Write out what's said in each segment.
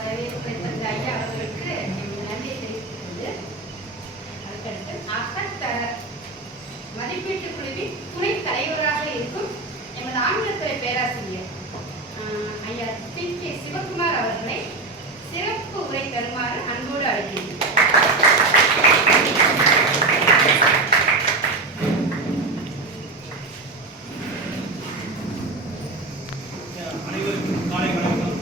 வரவேற்பை தந்த ஐயா அவர்களுக்கு நன்றி தெரிவித்துள்ளது. அதுக்கடுத்து அகத்தர மதிப்பீட்டு குழுவின் துணைத் தலைவராக இருக்கும் எமது ஆங்கிலத்துறை பேராசிரியர் ஐயா பி.கே. சிவகுமார் அவர்களை சிறப்பு உரை தருமாறு அன்போடு அழைக்கிறேன். அனைவருக்கும் காலை வணக்கம்.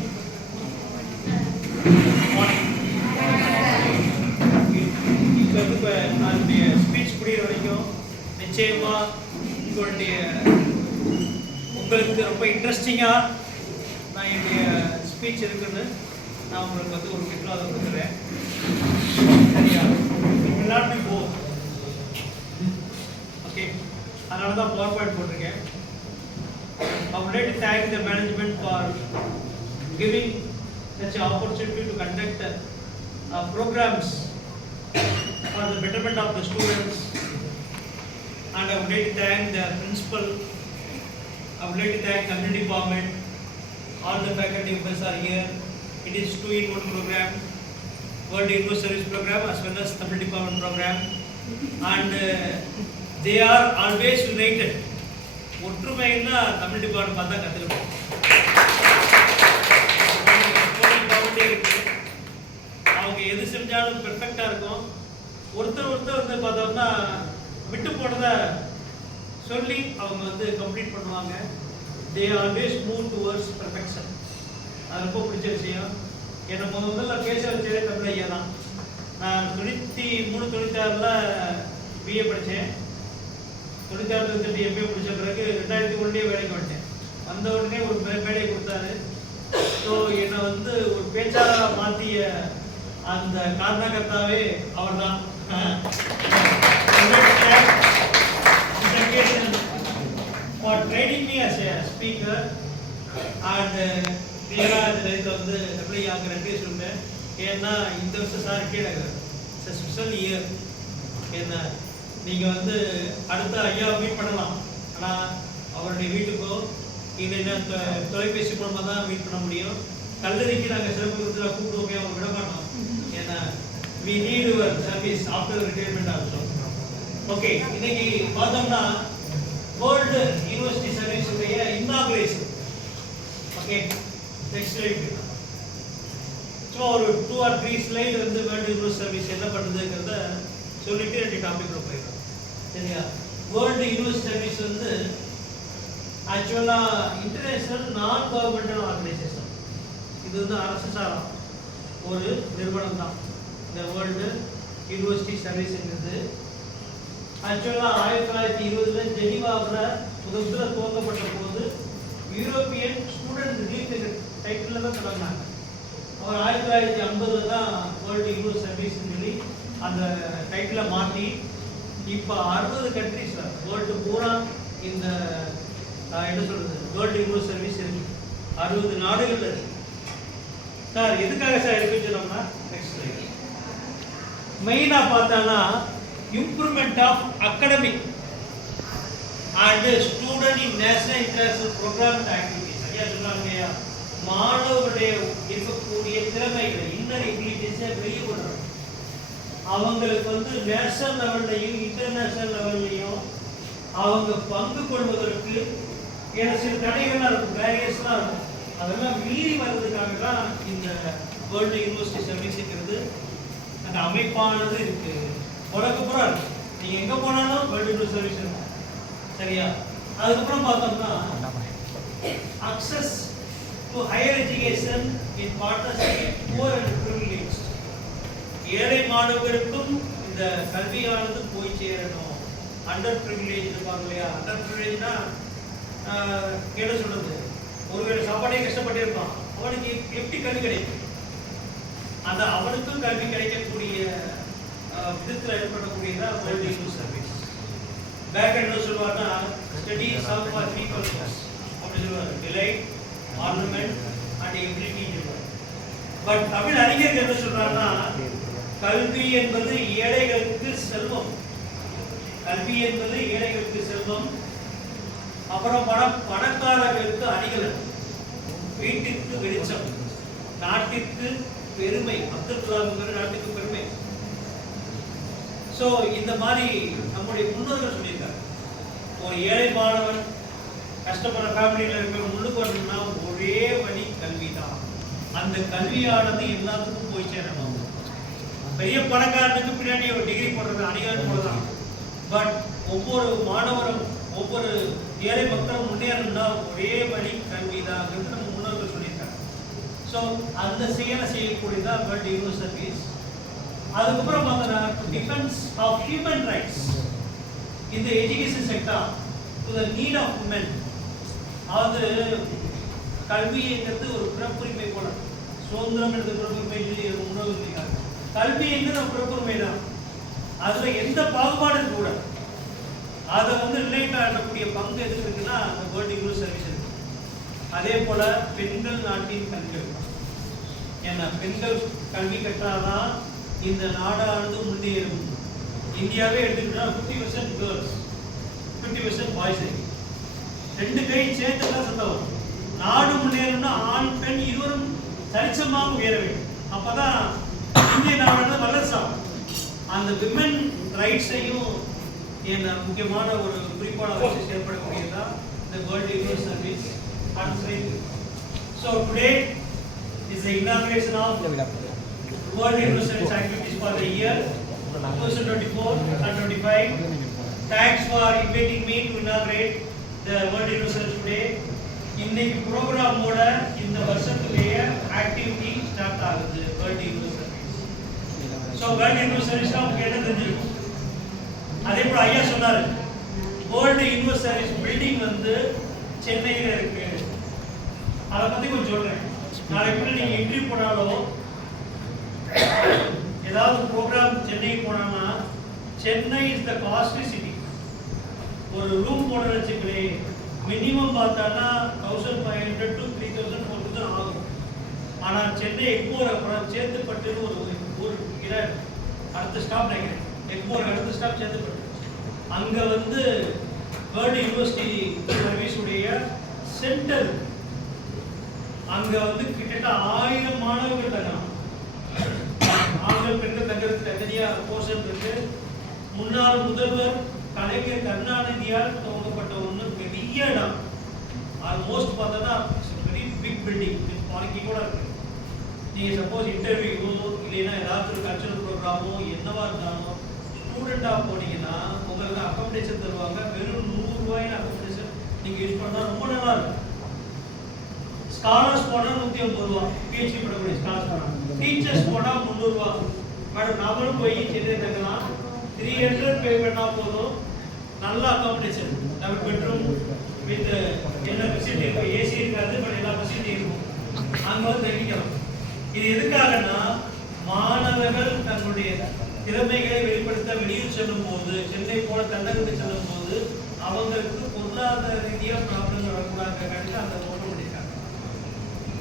இப்போ என்னுடைய ஸ்பீச் முடிகிற வரைக்கும் நிச்சயமா உங்களுக்கு ரொம்ப இன்ட்ரெஸ்டிங்காக நான் என்னுடைய ஸ்பீச் இருக்குன்னு நான் உங்களுக்கு ஒரு விட்லாக கொடுக்குறேன். சரியா? எல்லாருமே போ ஓகே, அதனால தான் பவர் பாயிண்ட் போட்டிருக்கேன். I would like to thank the management for giving such an opportunity to conduct programs for the betterment of the students, and I would like to thank the principal. I would like to thank the community department. All the faculty members are here. It is 2-in-1 program, World University Service program as well as community department program, and they are always united. ஒற்றுமைன்னா Tamil department பார்த்தா கற்றுக்கணும். அவங்க எது செஞ்சாலும் பெர்ஃபெக்டாக இருக்கும். ஒருத்தர் வந்து பார்த்தோம்னா விட்டு போனதை சொல்லி அவங்க வந்து கம்ப்ளீட் பண்ணுவாங்க. They always move towards perfection. அது ரொம்ப பிடிச்ச விஷயம். என்னை முதல்ல பேச வச்சதே தமிழ் ஐயா தான். நான் 93-96 பிஏ படித்தேன். 96 எம்ஏ முடிச்ச பிறகு 2001 வேலைக்கு வந்துட்டேன். வந்த உடனே ஒரு வேலையை கொடுத்தாரு. ஸோ என்னை வந்து ஒரு பேச்சாளராக மாற்றிய அந்த காரணகர்த்தாவே அவர் தான். For training me as a speaker and கிளியராக இந்த லைஃப்பில் வந்து எப்படி அங்கே நன்றி சொல்லுவேன். ஏன்னா இந்த வருஷம் சார் கீழே ஸ்பெஷல் இயர். என்ன நீங்கள் வந்து அடுத்த ஐயா மீட் பண்ணலாம், ஆனால் அவருடைய வீட்டுக்கோ இல்லைன்னா தொலைபேசி மூலமாக தான் மீட் பண்ண முடியும். கல்லூரிக்கு நாங்கள் சிறப்பு விருதுல கூப்பிடுவோமே, அவங்க விட மாட்டோம். ஏன்னா we need your service after retirement also. Okay, இன்னைக்கு பார்த்தோம்னா வேர்ல்டு யூனிவர்சிட்டி சர்வீஸ் உடைய இன்னாகுரேஷன். Okay, next slide. சும்மா ஒரு 2 or 3 ஸ்லைடு வந்து வேர்ல்டு யூனிவர்சிட்டி சர்வீஸ் என்ன பண்ணுறதுங்கிறத சொல்லிட்டு 2 டாபிக்ல போயிடும். சரியா? வேர்ல்டு யூனிவர்சிட்டி சர்வீஸ் வந்து ஆக்சுவலாக இன்டர்நேஷனல் நான் கவர்மெண்டல் ஆர்கனைசேஷன். இது வந்து அரசு சாரா ஒரு நிறுவனம் தான். இந்த வேர்ல்டு யூனிவர்சிட்டி சர்வீஸுங்கிறது ஆக்சுவலாக 1920 ஜெனீவாவில் முதல்ல துவங்கப்பட்ட போது யூரோப்பியன் ஸ்டூடெண்ட் ரிலீஃப் டைட்டில் தான் தொடங்கினாங்க. அவர் 1950 தான் வேர்ல்டு யூனிவர்சிட்டி சர்வீஸ்ன்னு சொல்லி அந்த டைட்டிலை மாற்றி இப்போ 60 கண்ட்ரிஸ் வேர்ல்டு பூரா இந்த என்ன சொல்கிறது வேர்ல்டு யூனிவர்சிட்டி சர்வீஸ் இருக்கு. 60 நாடுகள் இருக்கு. சார் எதுக்காக சார் எடுத்து வச்சோம்னா நெக்ஸ்ட் ஸ்லைட். மெயினாக பார்த்தோன்னா improvement of academic and student in national international program and activities. ஐயா சொன்னாங்க இல்லையா, மாணவருடைய இருக்கக்கூடிய திறமைகளை இன்னர் எபிலிட்டிஸை வெளியே கொண்டு அவங்களுக்கு வந்து நேஷனல் லெவல்லையும் இன்டர்நேஷனல் லெவல்லையும் அவங்க பங்கு கொள்வதற்கு சில தடைகள்லாம் இருக்கும், பேரியர்ஸ்லாம் இருக்கும். அதெல்லாம் மீறி வர்றதுக்காக தான் இந்த வேர்ல்டு யூனிவர்சிட்டி சர்வீஸுங்கிறது அந்த அமைப்பானது இருக்கு. உலகப்புறம் இருக்கு. நீங்கள் எங்கே போனாலும் வேர்ல்டு யூனிவர்சிட்டி சர்வீஸ் இருக்கு. சரியா? அதுக்கப்புறம் பார்த்தோம்னா access to higher education in partnership with poor and privileged. ஏழை மாணவர்களுக்கும் இந்த கல்வியானது போய் சேரணும். அண்டர் ப்ரிவிலேஜ் இருப்பாங்க இல்லையா, அண்டர் ப்ரிவிலேஜ்னா என்ன சொல்றது, ஒருவேளை சாப்பாடே கஷ்டப்பட்டே இருப்பான், அவனுக்கு எப்படி கல்வி கிடைக்கும்? அந்த அவனுக்கும் கல்வி கிடைக்கக்கூடிய விதத்தில் ஏற்படக்கூடியதான் வேர்ல்டு யூனிவர்சிட்டி சர்வீஸ். பேக் என்ன சொல்லுவார்னா ஸ்டடி சர்வ் ஃபார் 3 பர்பஸ் அப்படி சொல்லுவார், delight, ornament and ability. But Tamil அறிஞர்கள் என்ன சொல்றாங்கன்னா கல்வி என்பது ஏழைகளுக்கு செல்வம். கல்வி என்பது ஏழைகளுக்கு செல்வம். அப்புறம் பணக்காரர்களுக்கு அணிகலன், வீட்டிற்கு வெளிச்சம். நாட்டிற்கு பெருமை. அப்துல் கலாம்ங்கிற நாட்டுக்கு பெருமை. ஸோ இந்த மாதிரி நம்முடைய முன்னோர்கள் சொல்லியிருக்காங்க. ஒரு ஏழை மாணவன் கஷ்டப்படுற ஃபேமிலியில் இருக்கிற முன்னுக்கு வரணும்னா ஒரே வழி கல்வி தான். அந்த கல்வியானது எல்லாத்துக்கும் போய் சேரணும். பெரிய பணக்காரனுக்கு பின்னாடி ஒரு டிகிரி போடுறது அணியான் போலதான். பட் ஒவ்வொரு மாணவரும் ஒவ்வொரு ஏழை மக்களும் முன்னேறணும்னா ஒரே வழி கல்வி தான் நம்ம முன்னோர்கள் சொல்லியிருக்காங்க. ஸோ அந்த செயலை செய்யக்கூடியதான் வேர்ல்ட் யூனிவர்சல் சர்வீஸ். அதுக்கப்புறம் பார்த்தோன்னா டிஃபென்ஸ் ஆஃப் ஹியூமன் ரைட்ஸ் இந்த education sector to the need of women. அதாவது கல்விங்கிறது ஒரு பிறப்புரிமை போல, சுதந்திரம் என்ற பிறப்புரிமை சொல்லி முன்னோர்கள் சொல்லியிருக்காங்க. கல்விங்கிறது ஒரு பிறப்புரிமை தான். அதில் எந்த பாகுபாடும் கூட அதை ரிலேட் ஆகக்கூடிய பங்கு எதுக்கு இருக்குன்னா அந்த வேர்ல்ட் யூனிவர்சல் சர்வீஸ் இருக்கு. அதே போல பெண்கள் நாட்டின் கல்வி. ஏன்னா பெண்கள் கல்வி கற்றாதான் இந்த நாடானது முன்னேறும். இந்தியாவே எடுத்துக்கிட்டா 50% கேர்ள்ஸ் 50% பாய்ஸ். ரெண்டு கை சேர்த்து தான் சத்தம் வரும். நாடு முன்னேறணும்னா ஆண் பெண் இருவரும் சரிசமாக உயர வேண்டும். அப்பதான் இந்திய நாடானது வல்லரசாகும். அந்த விமன் ரைட்ஸையும் என்ன முக்கியமான ஒரு குறிப்பான வச்சு செயல்படக்கூடியதா இந்த world universal service conference. So today is the inauguration of world universal service activities for the year 2024 and 25. Thanks for inviting me to inaugurate the World Universal Service today. இன்னைக்கு ப்ரோக்ராமோட இந்த வருஷத்துலேயே ஆக்டிவிட்டி ஸ்டார்ட் ஆகுது world universal service. So world universal service நமக்கு என்ன தெரிஞ்சிருக்கும். அதே போல ஐயா சொன்னாரு வேர்ல்டு யூனிவர்சல் சர்வீஸ் பில்டிங் சென்னையில் இருக்கு. அதை பத்தி கொஞ்சம் சொல்றேன். நாளைக்கு நீங்க இன்டர்வியூ போனாலோ ஏதாவது ப்ரோக்ராம் சென்னைக்கு போனாங்கன்னா Chennai is the costly city. ஒரு ரூம் போன வச்சுக்கலே மினிமம் பார்த்தான்னா 1500 to 3000 4000 ஆகும். ஆனால் சென்னை எக்மோர் அப்புறம் சேத்துப்பட்டுன்னு ஒரு இடம் அடுத்த ஸ்டாப் நினைக்கிறேன். எக்மோர் அடுத்த ஸ்டாப் சேத்துப்பட்டு. அங்கே வேர்ல்டு யூனிவர்சிட்டி சர்வீஸ் உடைய சென்டர். அங்கே கிட்டத்தட்ட 1000 மாணவர்கள் தங்கலாம். ஆண்கள் பெண்கள் தங்கிறதுக்கு தனியாக போர்ஷன் இருக்கு. முன்னாள் முதல்வர் கலைஞர் கருணாநிதியால் துவங்கப்பட்ட ஒன்று பெரிய இடம். ஆல்மோஸ்ட் பார்த்தோன்னா வெரி பிக் பில்டிங் பார்க்கிங் கூட இருக்கு. நீங்கள் சப்போஸ் இன்டர்வியூவோ இல்லைன்னா ஏதாவது ஒரு கல்ச்சரல் ப்ரோக்ராமோ என்னவா இருந்தாலும் ஸ்டூடெண்ட்டாக போனீங்கன்னா உங்களுக்கு அக்காமடேஷன் தருவாங்க. வெறும் 100 ரூபாயில் அக்காமடேஷன் நீங்கள் யூஸ் பண்ணால் ரொம்ப நல்லா இருக்கும். ஸ்காலர்ஸ் போனால் 150 ரூபா, பிஹெச்டி பண்ணக்கூடிய ஸ்காலர்ஸ் போனால். டீச்சர்ஸ் போனால் 300 ரூபா. மேடம் நாமளும் போய் சென்னை தங்கலாம். 300 பே பண்ணால் போதும். நல்ல அக்காமடேஷன், டபுள் பெட்ரூம் வித் எல்லா ஃபெசிலிட்டி இருக்கும். ஏசி இருக்காது, பட் எல்லா ஃபெசிலிட்டி இருக்கும். அங்கே தங்கிக்கலாம். இது எதுக்காகன்னா மாணவர்கள் தங்களுடைய திறமைகளை வெளிப்படுத்த வெளியூர் செல்லும் போது, சென்னை போல தமிழகத்துக்கு செல்லும் போது அவங்களுக்கு பொருளாதார ரீதியாக ப்ராப்ளம் வரக்கூடாது. அந்த நோக்கம் பண்ணியிருக்காங்க.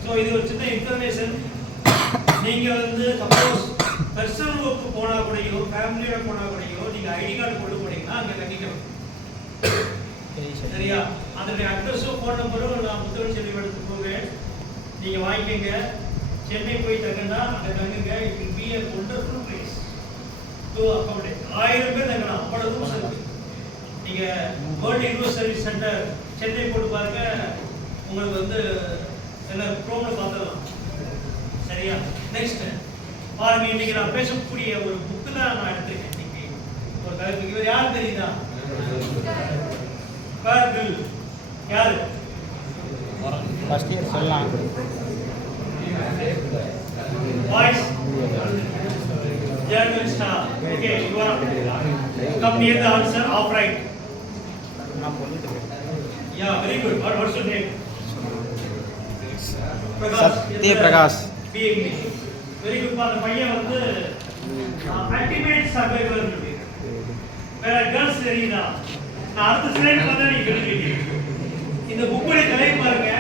ஸோ இது ஒரு சின்ன இன்ஃபர்மேஷன். நீங்கள் சப்போஸ் பர்சனல் ஒர்க்கு போனால் கூடயோ ஃபேமிலியோட போனால் கூடயோ நீங்கள் ஐடி கார்டு கொண்டு போனீங்கன்னா அங்கே தங்கிக்கணும். சரியா? அதனுடைய அட்ரஸும் ஃபோன் நம்பரும் நான் முத்தவன் செல்வி எடுத்து போவேன். நீங்கள் வாங்கிக்கோங்க. சென்னை போய் தங்கன்னா அங்கே தங்குங்க. It will be a wonderful place to accommodate. 1000 பேர் தங்கலாம். அவ்வளோ ரூம்ஸ் இருக்கு. நீங்கள் world universal service centre Chennai போட்டு பாருங்க. உங்களுக்கு எல்லாம் ப்ரோக்ராம் பார்த்துடலாம். சரியா? நெக்ஸ்ட் பாருங்க. இன்னைக்கு நான் பேசக்கூடிய ஒரு புக்கு தான் நான் எடுத்திருக்கேன். இன்னைக்கு ஒரு தலைப்புக்கு இவர் யார் தெரியுதா? கார்கில். யாரு? ஃபர்ஸ்ட் இயர் சொல்லலாம். Voice German star. Okay, you are come near the answer of right. நான் பண்ணிட்டு yeah, very good. What's your name? Satya Prakash. BA English. Very good. அந்த பையன் அல்டிமேட் சர்வைவர் இருக்கு. வேற கேர்ள்ஸ் தெரியுதா? நான் அடுத்த ஸ்லைடு பார்த்தா நீங்க கேள்வி. இந்த புக்குடைய தலைப்பு பாருங்க.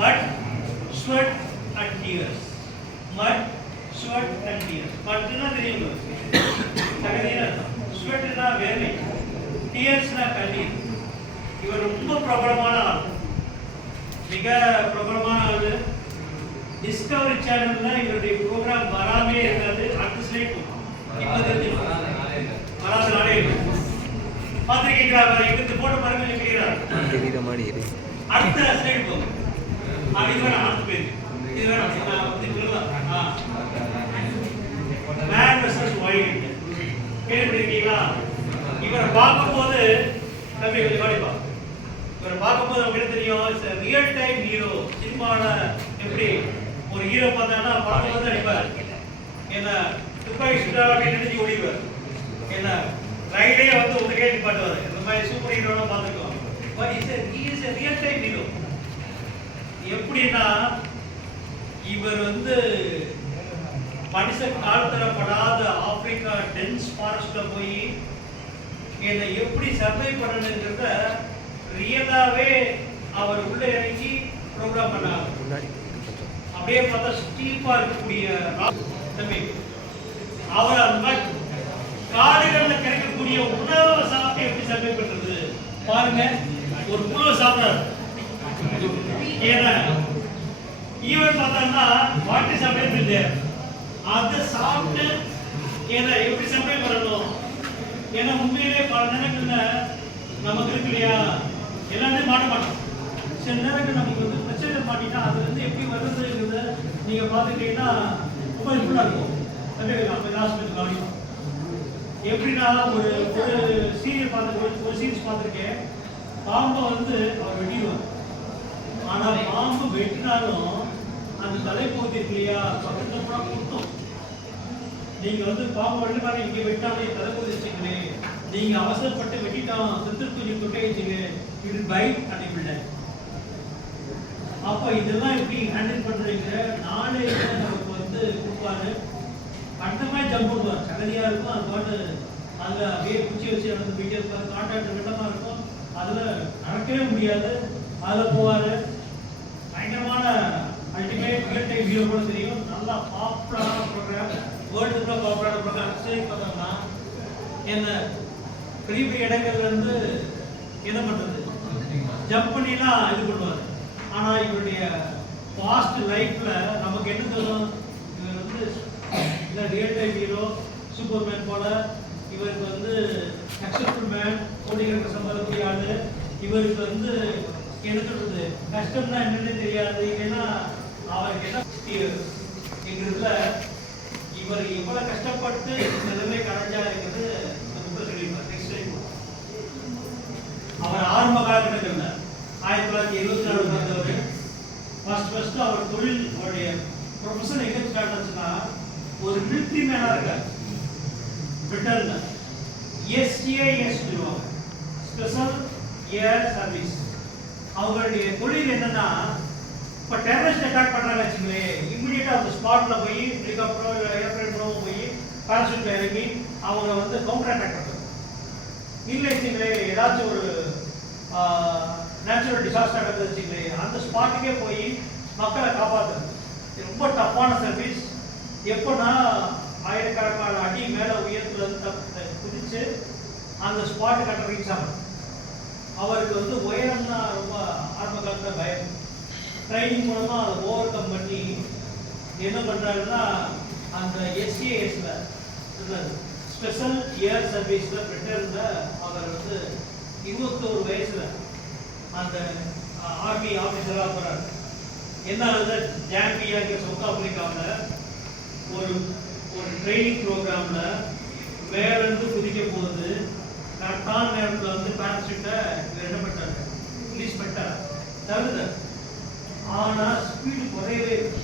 மட் ஸ்வெட் அண்ட் டியர்ஸ். மட் ஸ்வெட் அண்ட் டியர்ஸ். மட்னா தெரியுமா? தகதினா ஸ்வெட்னா வேர்வை, டியர்ஸ்னா கண்ணீர். இவர் ரொம்ப பிரபலமான ஆள். மிக பிரபலமான ஆள். டிஸ்கவரி சேனல்ல இவருடைய ப்ரோக்ராம் வராமே இருக்காது. அடுத்த ஸ்லைட் போகும். இப்போ வராத நாளே பார்த்துருக்கீங்களா? எடுத்து போட்டு பாருங்க கிளியரா தெரியுற மாதிரி இருக்கு. அடுத்த ஸ்லைட் போகும். இது வேணாம், அடுத்த பேர் இது வேணாம். மேன் வெர்சஸ் வைல்ட் கேள்விப்பட்டிருக்கீங்களா? இவரை பார்க்கும்போது தம்பி கொஞ்சம் கவனிப்பா. இவரை பார்க்கும்போது நமக்கு என்ன தெரியும்? Real time hero. சினிமாவில் எப்படி ஒரு ஹீரோ பார்த்தாங்கன்னா படம் வந்து அடிப்பார், என்ன துப்பாக்கி சுட்டாவே நினைச்சு ஓடிடுவார், என்ன ரயிலே வந்து ஒரு கேட்டு பாட்டுவார். இந்த மாதிரி சூப்பர் ஹீரோலாம் பார்த்துருக்கோம். But is real time hero. எப்படின்னா இவர் வந்து மனுஷன் கால் தரப்படாத ஆப்பிரிக்கா டென்ஸ் ஃபாரஸ்ட்ல போய் என்னை எப்படி சர்வை பண்ணணுங்கிறத ரியலாவே அவர் உள்ள இறங்கி ப்ரோக்ராம் பண்ணாங்க. அப்படியே பார்த்தா ஸ்டீப்பா இருக்கக்கூடிய தம்பி அவர் அந்த மாதிரி காடுகள்ல கிடைக்கக்கூடிய உணவை சாப்பிட்டு எப்படி சர்வை பண்றது பாருங்க. ஒரு உணவை சாப்பிடாரு. ஏன்னா ஈவன் பார்த்தோம்னா வாட்டி சமையல் அதை சாப்பிட்டு ஏன்னா எப்படி சமைய பண்ணணும். ஏன்னா உண்மையிலே பல நேரங்கள்ல நமக்கு இருக்கு இல்லையா, எல்லாமே மாட்ட மாட்டோம். சில நேரங்கள் நமக்கு வந்து பிரச்சனை மாட்டிட்டா அது வந்து எப்படி வருதுங்கிறத நீங்க பார்த்துக்கிட்டீங்கன்னா ரொம்ப யூஸ்ஃபுல்லா இருக்கும். அப்போ லாஸ்ட் கவனிக்கும். எப்படின்னா ஒரு சீரியல் ஒரு சீரிஸ் பார்த்துருக்கேன். பாம்பை வந்து அவர் வெட்டிடுவார். ஆனா பாம்பு வெட்டினாலும் அந்த தலைப்பகுதி இருக்கு இல்லையா, பக்கத்துல கூட கொடுத்தோம். நீங்க வந்து பாம்பு வெட்டி பாருங்க, இங்க வெட்டாலே தலைப்பகுதி வச்சுக்கலே, நீங்க அவசரப்பட்டு வெட்டிட்டோம் செத்து கொஞ்சம் கொட்டை வச்சுங்க, இது பைட் அன்னைக்கு. அப்ப இதெல்லாம் எப்படி ஹேண்டில் பண்றீங்க? நாளே நமக்கு வந்து கொடுப்பாரு. அந்த மாதிரி ஜம்ப் பண்ணுவார். சகதியா இருக்கும். அது பாட்டு அதுல அப்படியே குச்சி வச்சு நடந்து போயிட்டே இருப்பாரு. கான்டாக்ட் வெள்ளமா இருக்கும். அதுல நடக்கவே முடியாது. அதுல போவாரு. பயங்கரமான அல்டிமேட் ரியல் டைம் ஹீரோ கூட தெரியும். நல்லா பாப்புலரான ப்ரோக்ராம், வேர்ல்டுல பாப்புலரான ப்ரோக்ராம். சரி பார்த்தோம்னா என்ன பெரிய பெரிய இடங்கள்ல இருந்து என்ன பண்றது, ஜம்ப் பண்ணிலாம் இது பண்ணுவார். ஆனா இவருடைய பாஸ்ட் லைஃப்ல நமக்கு என்ன தரும்? இவர் வந்து இந்த ரியல் டைம் ஹீரோ சூப்பர்மேன் போல, இவருக்கு வந்து சக்சஸ்ஃபுல் மேன், கோடிக்கணக்கில் சம்பாதிக்கக்கூடிய ஆளு. இவருக்கு வந்து என்ன சொல்றது, கஷ்டம்னா என்னன்னு தெரியாது. ஏன்னா அவருக்கு என்ன எங்கிறதுல இவர் எவ்வளவு கஷ்டப்பட்டு இந்த நிலைமை கரைஞ்சா இருக்கிறது சொல்லியிருப்பார். நெக்ஸ்ட் டைம் அவர் ஆரம்ப காலகட்டத்தில் 1924 வந்தவர். ஃபர்ஸ்ட் அவர் தொழில், அவருடைய ப்ரொஃபஷன் எங்க ஸ்டார்ட் ஆச்சுன்னா ஒரு மிலிட்டரி மேனா இருக்கார். பிரிட்டன்ல SAS சொல்லுவாங்க, ஸ்பெஷல் ஏர் சர்வீஸ். அவங்களுடைய தொழில் என்னன்னா, இப்போ டெரரிஸ்ட் அட்டாக் பண்றாங்க வச்சுங்களே, இம்மிடியேட்டா அந்த ஸ்பாட்ல போய் ஹெலிகாப்டரோ இல்லை ஏர்பிளைனோ போய் பாராசூட்ல இறங்கி அவங்க வந்து கவுண்டர் அட்டாக் பண்றது. இல்லை வச்சுங்களே, ஏதாச்சும் ஒரு நேச்சுரல் டிசாஸ்டர் நடக்குது வச்சுங்களே, அந்த ஸ்பாட்டுக்கே போய் மக்களை காப்பாற்றுறது. ரொம்ப டஃப்பான சர்வீஸ். எப்போனா ஆயிரக்கணக்கான அடி மேலே உயரத்துல இருந்து குதிச்சு அந்த ஸ்பாட்டு கட்ட ரீச் ஆகும். அவருக்கு வந்து உயரம்னா ரொம்ப ஆரம்ப காலத்தில் பயம். ட்ரைனிங் மூலமா அதை ஓவர் கம் பண்ணி என்ன பண்றாருன்னா, அந்த SASல ஸ்பெஷல் ஏர் சர்வீஸ்ல பிரிட்டன்ல அவர் வந்து 21 வயசுல அந்த ஆர்மி ஆஃபீஸராக போறாரு. என்ன ஆகுது, ஜாம்பியாங்கிற சவுத் ஆப்பிரிக்காவில் ஒரு ட்ரைனிங் ப்ரோக்ராம்ல மேலிருந்து குதிக்க போகுது. கரெக்டான நேரத்தில் வந்து பேராசூட்டை என்ன பண்ணிட்டாங்க, ரிலீஸ் பண்ணிட்டாங்க, தவிர. ஆனால் ஸ்பீடு குறையவே இருக்கு.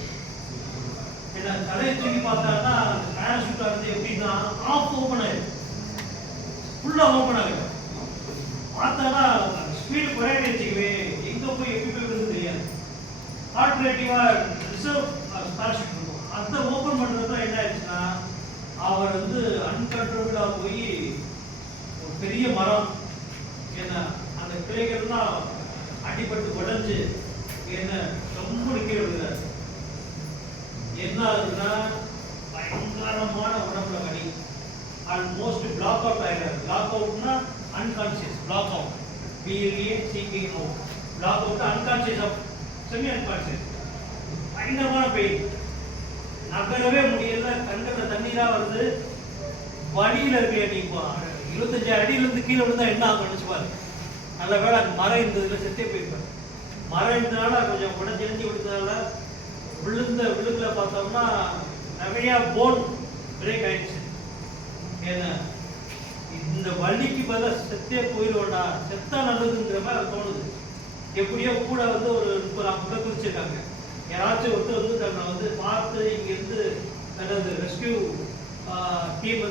ஏன்னா தலையை தூக்கி பார்த்தாங்கன்னா அந்த பேராசூட்டை வந்து எப்படின்னா ஆஃப் ஓப்பன் ஆயிடும், ஃபுல்லாக ஓப்பன் ஆகிடும். பார்த்தானா ஸ்பீடு குறையவே வச்சுக்கவே, எங்கே போய் எப்படி போய் விடுறது தெரியாது. ஆல்டர்னேட்டிவாக ரிசர்வ் பேராசூட் இருக்கும். அதை ஓப்பன் பண்ணுறது தான் என்ன ஆயிடுச்சுன்னா, அவர் வந்து அன்கண்ட்ரோலாக போய் ஒரு பெரிய மரம், என்ன அந்த கிளைகள்லாம் அடிபட்டு உடஞ்சு என்ன ரொம்ப நிற்க விடுறாரு. என்ன ஆகுதுன்னா பயங்கரமான உடம்புல வலி. ஆல்மோஸ்ட் பிளாக் அவுட் ஆயிடுறாரு. பிளாக் அவுட்னா unconscious, black out, BLA CK out. Black out unconscious of semi unconscious. பயங்கரமான பெயின், நகரவே முடியல, கண்ணில் தண்ணீரா வருது, வழியில இருக்க. நீ 25 அடியிலிருந்து கீழே விழுந்தா என்ன ஆகும் நினைச்சு பாரு. நல்ல வேலை அந்த மரம் இருந்ததுல செத்தே போயிருப்பாரு. மரம் இருந்ததுனால கொஞ்சம் உடஞ்சி விழுந்ததால விழுந்துல பார்த்தோம்னா நிறைய போன் பிரேக் ஆயிடுச்சு. ஏன்னா இந்த வலிக்கு பதிலாக செத்தே போயிடுவோண்டா, செத்தா நல்லதுங்கிற மாதிரி தோணுது. எப்படியோ கூட வந்து ஒரு 30-40 பேர் குறிச்சிருக்காங்க. யாராச்சும் ஒருத்தர் தன்னை பார்த்து இங்கேருந்து தனது ரெஸ்கியூ டீம்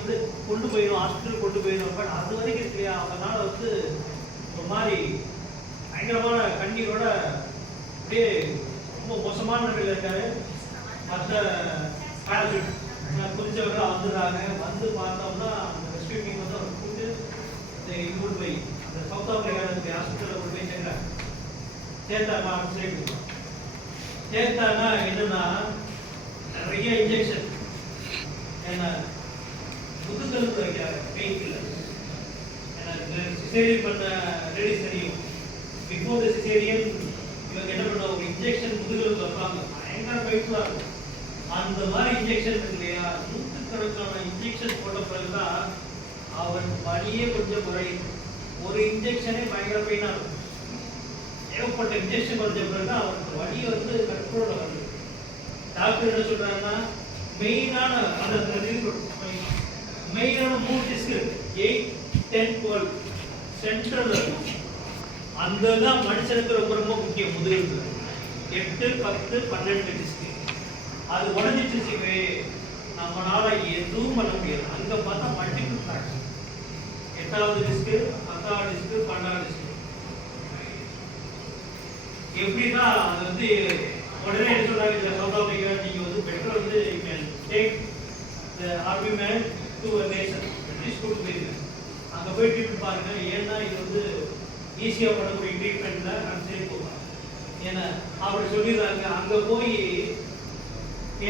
கொண்டு போயிடும், ஹாஸ்பிட்டல் கொண்டு போயிடும். பட் அது வரைக்கும் இல்லையா, அவங்களால ஒரு மாதிரி பயங்கரமான கண்ணீரோட அப்படியே ரொம்ப மோசமான நிலையில் இருக்காரு. மற்ற பேரஷூட் குறிச்சவர்கள் வந்துடுறாங்க. வந்து பார்த்தோம்னா அந்த ரெஸ்கியூ டீம் அவர் கூட்டு கொண்டு போய் அந்த சவுத் ஆப்பிரிக்கா ஹாஸ்பிட்டலில் கொண்டு போய் சேர்க்குறாங்க. சேர்த்தாங்கன்னா என்னன்னா நிறைய இன்ஜெக்ஷன், ஏன்னா முதுகெலும்பு வைக்கிறாங்க, பெயின் கில்லர். சிசேரியன் பண்ண லேடிஸ் தெரியும், பிஃபோர் த சிசேரியன் இவங்க என்ன பண்ண ஒரு இன்ஜெக்ஷன் முதுகெலும்பு வைப்பாங்க, பயங்கர பெயின்ஃபுல்லாக இருக்கும். அந்த மாதிரி இன்ஜெக்ஷன் இருக்கு இல்லையா, 100கணக்கான இன்ஜெக்ஷன் போட்ட பிறகுதான் அவன் வலியே கொஞ்சம் குறையும். ஒரு இன்ஜெக்ஷனே பயங்கர பெயினாக இருக்கும். ஏகப்பட்ட இன்ஜெக்ஷன் குறைஞ்ச பிறகுதான் அவனுக்கு வலியை கண்ட்ரோல வருது. டாக்டர் என்ன சொல்றாங்கன்னா மெயினான மெயினான 3 டிஸ்க் 8, 10, 12 சென்ட்ரல் அந்த தான் மனுஷனுக்கு ரொம்ப ரொம்ப முக்கியம். முதுகெலும்பு 8, 10, 12 டிஸ்க் அது உடஞ்சிட்டு நம்மளால எதுவும் பண்ண முடியாது. அங்க பார்த்தா மல்டிபிள் ஃபிராக்சர், 8வது டிஸ்க், 10வது டிஸ்க், 12வது டிஸ்க். எப்படின்னா அது உடனே என்ன சொல்றாங்க, இந்த சவுத் ஆப்பிரிக்கா நீங்க better take army man to nation கூட்டு போயிருங்க, அங்க போய் ட்ரீட்மெண்ட் பாருங்க. ஏன்னா இது ஈஸியா பண்ணக்கூடிய ட்ரீட்மெண்ட்ல நான் சரி போவாங்க. ஏன்னா அப்படி சொல்லிடுறாங்க. அங்க போய்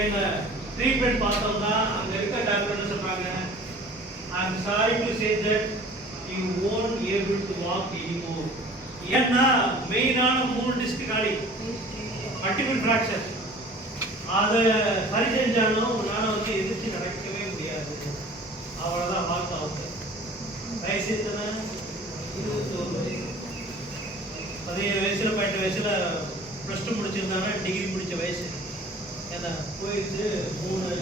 என்ன ட்ரீட்மெண்ட் பார்த்தோம்னா அங்க இருக்க டாக்டர் என்ன சொல்றாங்க, I am sorry to say that you won't able to walk anymore. ஏன்னா மெயினான 3 டிஸ்க் காலி, மல்டிபிள் ஃபிராக்சர். அதை சரி செஞ்சாலும் உன்னால எதிர்த்து நடக்கவே முடியாது, அவ்வளோதான் வாழ்க்கை. அவங்க வயசு எத்தனை, 21 வயசு. 17 வயசுல 18 வயசுல +2 முடிச்சிருந்தாங்க, டிகிரி முடிச்ச வயசு. ஏன்னா போயிடுச்சு 3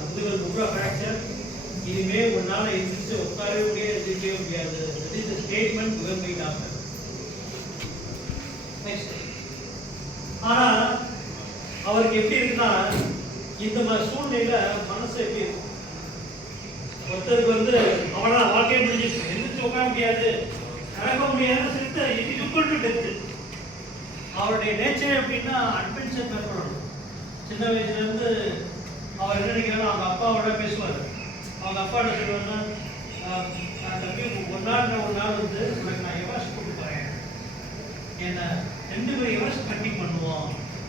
முதுகெலும்பு பூரா ஃப்ராக்சர். இனிமே உன்னால எதிர்த்து உட்காரவே முடியாது, எதிர்க்கவே முடியாது. Statement given by doctor. Next, ஆனா அவருக்கு எப்படி இருக்குன்னா இந்த மாதிரி சூழ்நிலையில மனசு எப்படி இருக்கும்? ஒருத்தருக்கு அவனா வாழ்க்கையை முடிஞ்சிச்சு, எந்திரிச்சு உட்கார முடியாது, நடக்க முடியாது, செத்து இக்குவல் டு டெத். அவருடைய நேச்சர் எப்படின்னா அட்வென்ச்சர் மேற்கொள்ளணும். சின்ன வயசுல இருந்து அவர் என்ன நினைக்கிறாரோ அவங்க அப்பாவோட பேசுவார். அவங்க அப்பா என்ன சொல்லுவாருன்னா, தம்பி ஒரு நாள் உனக்கு நான் எவரெஸ்ட் கூட்டு போறேன், என்ன 2 பேரும் எவரெஸ்ட் ட்ரெக்கிங் பண்ணுவோம்,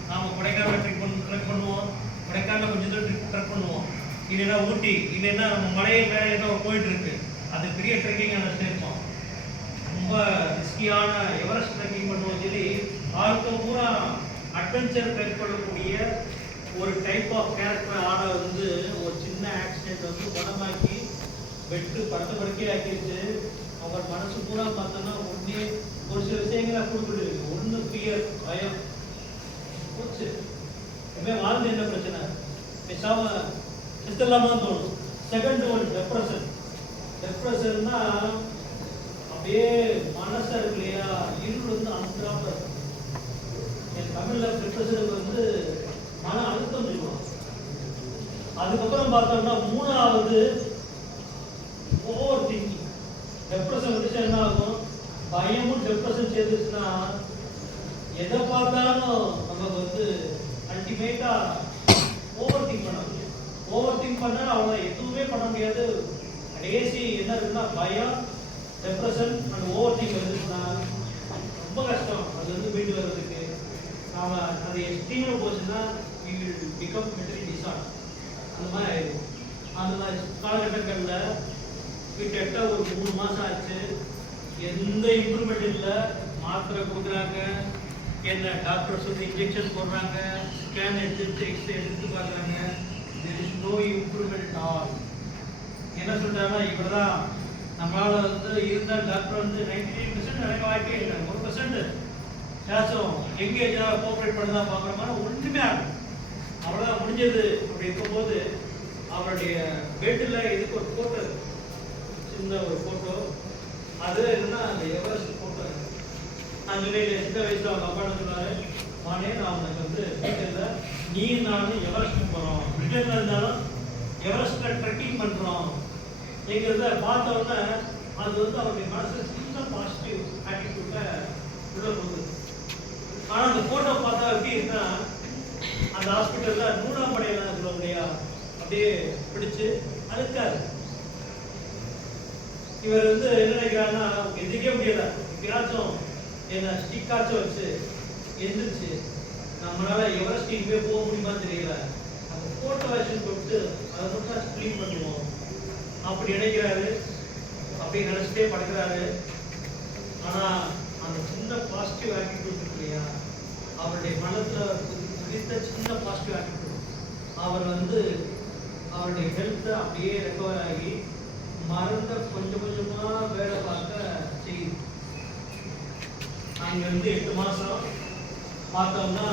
நாம கொடைக்கானல் ட்ரெக் பண்ணுவோம், கொடைக்கானல் கொஞ்சம் தூரம் ட்ரெக் பண்ணுவோம், இல்லைன்னா ஊட்டி, இல்லைன்னா நம்ம மலையை மேலே ஏதோ போயிட்டு இருக்கு, அது பெரிய ட்ரெக்கிங் அந்த சேர்ப்போம், ரொம்ப ரிஸ்கியான எவரெஸ்ட் ட்ரெக்கிங் பண்ணுவோம் சொல்லி வாழ்க்கை பூரா அட்வென்ச்சர் மேற்கொள்ளக்கூடிய ஒரு டைப் ஆஃப் கேரக்டர் ஆன ஒரு சின்ன ஆக்சிடென்ட் குணமாக்கி வெட்டு படுத்த படுக்கை ஆக்கிடுச்சு. அவர் மனசு பூரா பார்த்தோன்னா ஒன்றே ஒரு சில விஷயங்களை கொடுத்துட்டு இருக்கு. ஒன்று ஃபியர், பயம் போச்சு. எப்பவுமே வாழ்ந்து என்ன பிரச்சனை, பேசாம செத்துலாமா தோணும். Second one depression. டெப்ரெஷன்னா அப்படியே மனசா இருக்கு இல்லையா, இருள் அனுப்புறாம இருக்கும். என் தமிழ்ல டெப்ரெஷனுக்கு மன அழுத்தம் சொல்லுவாங்க. அதுக்கப்புறம் பார்த்தோம்னா 3வது ஓவர் திங்கிங். டெப்ரெஷன் வந்துச்சு என்ன ஆகும், பயமும் டெப்ரெஷன் சேர்ந்துச்சுன்னா எதை பார்த்தாலும் நமக்கு அல்டிமேட்டா ஓவர் திங்க் பண்ண முடியும். ஓவர் திங்க் பண்ணா அவனை எதுவுமே பண்ண முடியாது. கடைசி என்ன இருக்குன்னா பயம், டெப்ரெஷன் அண்ட் ஓவர் திங்க் வந்துச்சுன்னா ரொம்ப கஷ்டம். அது மீண்டு வர்றதுக்கு நாம அது எக்ஸ்ட்ரீம்ல போச்சுன்னா we will become mentally disordered. அந்த மாதிரி ஆயிடும். அந்த மாதிரி காலகட்டங்களில் கிட்டத்தட்ட ஒரு 3 மாசம் ஆச்சு, எந்த இம்ப்ரூவ்மெண்ட் இல்லை. மாத்திரை கொடுக்குறாங்க, என்ன டாக்டர்ஸ் இன்ஜெக்ஷன் போடுறாங்க, ஸ்கேன் எடுத்து எக்ஸ்ரே எடுத்து பார்க்குறாங்க. there is no improvement at all. என்ன சொல்றாங்கன்னா இவர் தான் நம்மளால வந்து இருந்தால் டாக்டர் வந்து 99% நடக்க வாய்ப்பே இல்லை. 1% ஏதாச்சும் எங்கேஜாக கோஆப்ரேட் பண்ண தான் பார்க்குற மாதிரி ஒன்றுமே ஆகும். அவ்வளோதான் முடிஞ்சது. அப்படி இருக்கும்போது அவருடைய பெட்டில் இதுக்கு ஒரு ஃபோட்டோ, சின்ன ஒரு ஃபோட்டோ, அது என்னன்னா அந்த எவரெஸ்ட் ஃபோட்டோ. நான் சொல்லிட்டு சின்ன வயசில் அவங்க அப்பா என்ன சொன்னாரு, மானே நான் உனக்கு வந்து வீட்டில் நீ நானும் எவரெஸ்ட் போகிறோம், பிரிட்டனில் இருந்தாலும் எவரெஸ்ட்டில் ட்ரெக்கிங் பண்ணுறோம் எங்கிறத பார்த்த உடனே அது வந்து அவருடைய மனசில் சின்ன பாசிட்டிவ் ஆட்டிடியூட்டில் உள்ள போகுது. ஆனால் அந்த ஃபோட்டோ பார்த்தா எப்படி இருக்குன்னா அந்த ஹாஸ்பிட்டலில் 3ஆம் படையில் சொல்ல முடியா அப்படியே பிடிச்சு அழுக்காரு. இவர் வந்து என்ன நினைக்கிறாருன்னா எதுக்கே முடியல, எப்பயாச்சும் என்ன ஸ்டிக்காச்சும் வச்சு எந்திரிச்சு நம்மளால எவரெஸ்ட் இங்கே போக முடியுமா தெரியல, அந்த ஃபோட்டோ வச்சு தொட்டு அதை மட்டும் ஸ்க்ரீன் பண்ணுவோம் அப்படி நினைக்கிறாரு. அப்படி நினச்சிட்டே படுக்கிறாரு. ஆனால் அந்த சின்ன பாசிட்டிவ் ஆட்டிடியூட் இருக்கு இல்லையா, அவருடைய மனத்தில் குறித்த சின்ன பாசிட்டிவ் ஆட்டிடியூட் அவர் வந்து அவருடைய ஹெல்த்தை அப்படியே ரெக்கவர் ஆகி மறந்த கொஞ்சம் கொஞ்சமாக வேலை பார்க்க செய்யுது. அங்கே வந்து 8 மாதம் பார்த்தோம்னா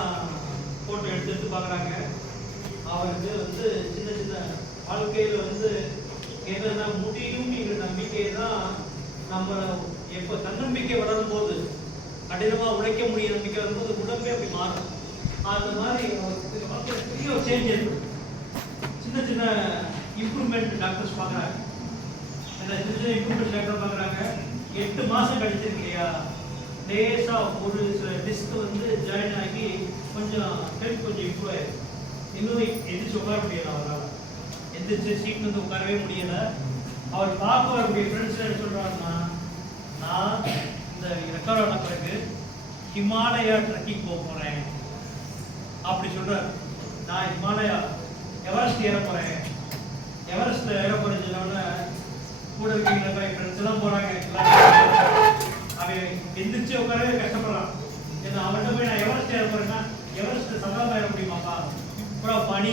ஃபோட்டோ எடுத்து பார்க்குறாங்க. அவருக்கு வந்து சின்ன சின்ன வாழ்க்கையில் வந்து என்னன்னா முடியும் என்ற நம்பிக்கை தான் நம்ம எப்போ தன்னம்பிக்கை வளரும் போது கடினமாக உழைக்க முடிய நம்பிக்கை வரும்போது உடம்பே அப்படி மாறும். அந்த மாதிரி அவருக்கு பெரிய ஒரு சேஞ்ச் ஏற்படும். சின்ன சின்ன இம்ப்ரூவ்மெண்ட் டாக்டர்ஸ் பார்க்குறாங்க. சின்ன சின்ன இம்ப்ரூவ்மெண்ட் டாக்டர் பார்க்குறாங்க. 8 மாதம் கழிச்சிருக்கு இல்லையா, லேசாக ஒரு சில டிஸ்க் வந்து ஜாயின் ஆகி கொஞ்சம் ஹெல்த் கொஞ்சம் இம்ப்ரூவ் ஆயிருக்கு. இன்னும் எந்திரிச்சு உட்கார முடியலை, அவரால் எந்திரிச்சு சீட் வந்து உட்காரவே முடியலை. அவர் பார்க்க வரக்கூடிய ஃப்ரெண்ட்ஸ் என்ன சொல்கிறாருன்னா, நான் இந்த ரெக்கவர் ஆன பிறகு ஹிமாலயா ட்ரெக்கிங் போக போகிறேன் அப்படி சொல்கிறார். நான் ஹிமாலயா எவரெஸ்ட் ஏற போகிறேன், எவரெஸ்ட்டில் ஏற போகிறேன்னு சொன்னோடனே கூட இருக்கீங்களா ஃப்ரெண்ட்ஸ் எல்லாம் போகிறாங்க. அவன் எந்திரிச்சு உட்காரவே கஷ்டப்படுறான். ஏன்னா அவன்கிட்ட போய் நான் எவரெஸ்ட் ஏற போகிறேன்னா எவரெஸ்ட் சதாரம் ஏற முடியுமாப்பா, அப்புறம் பனி,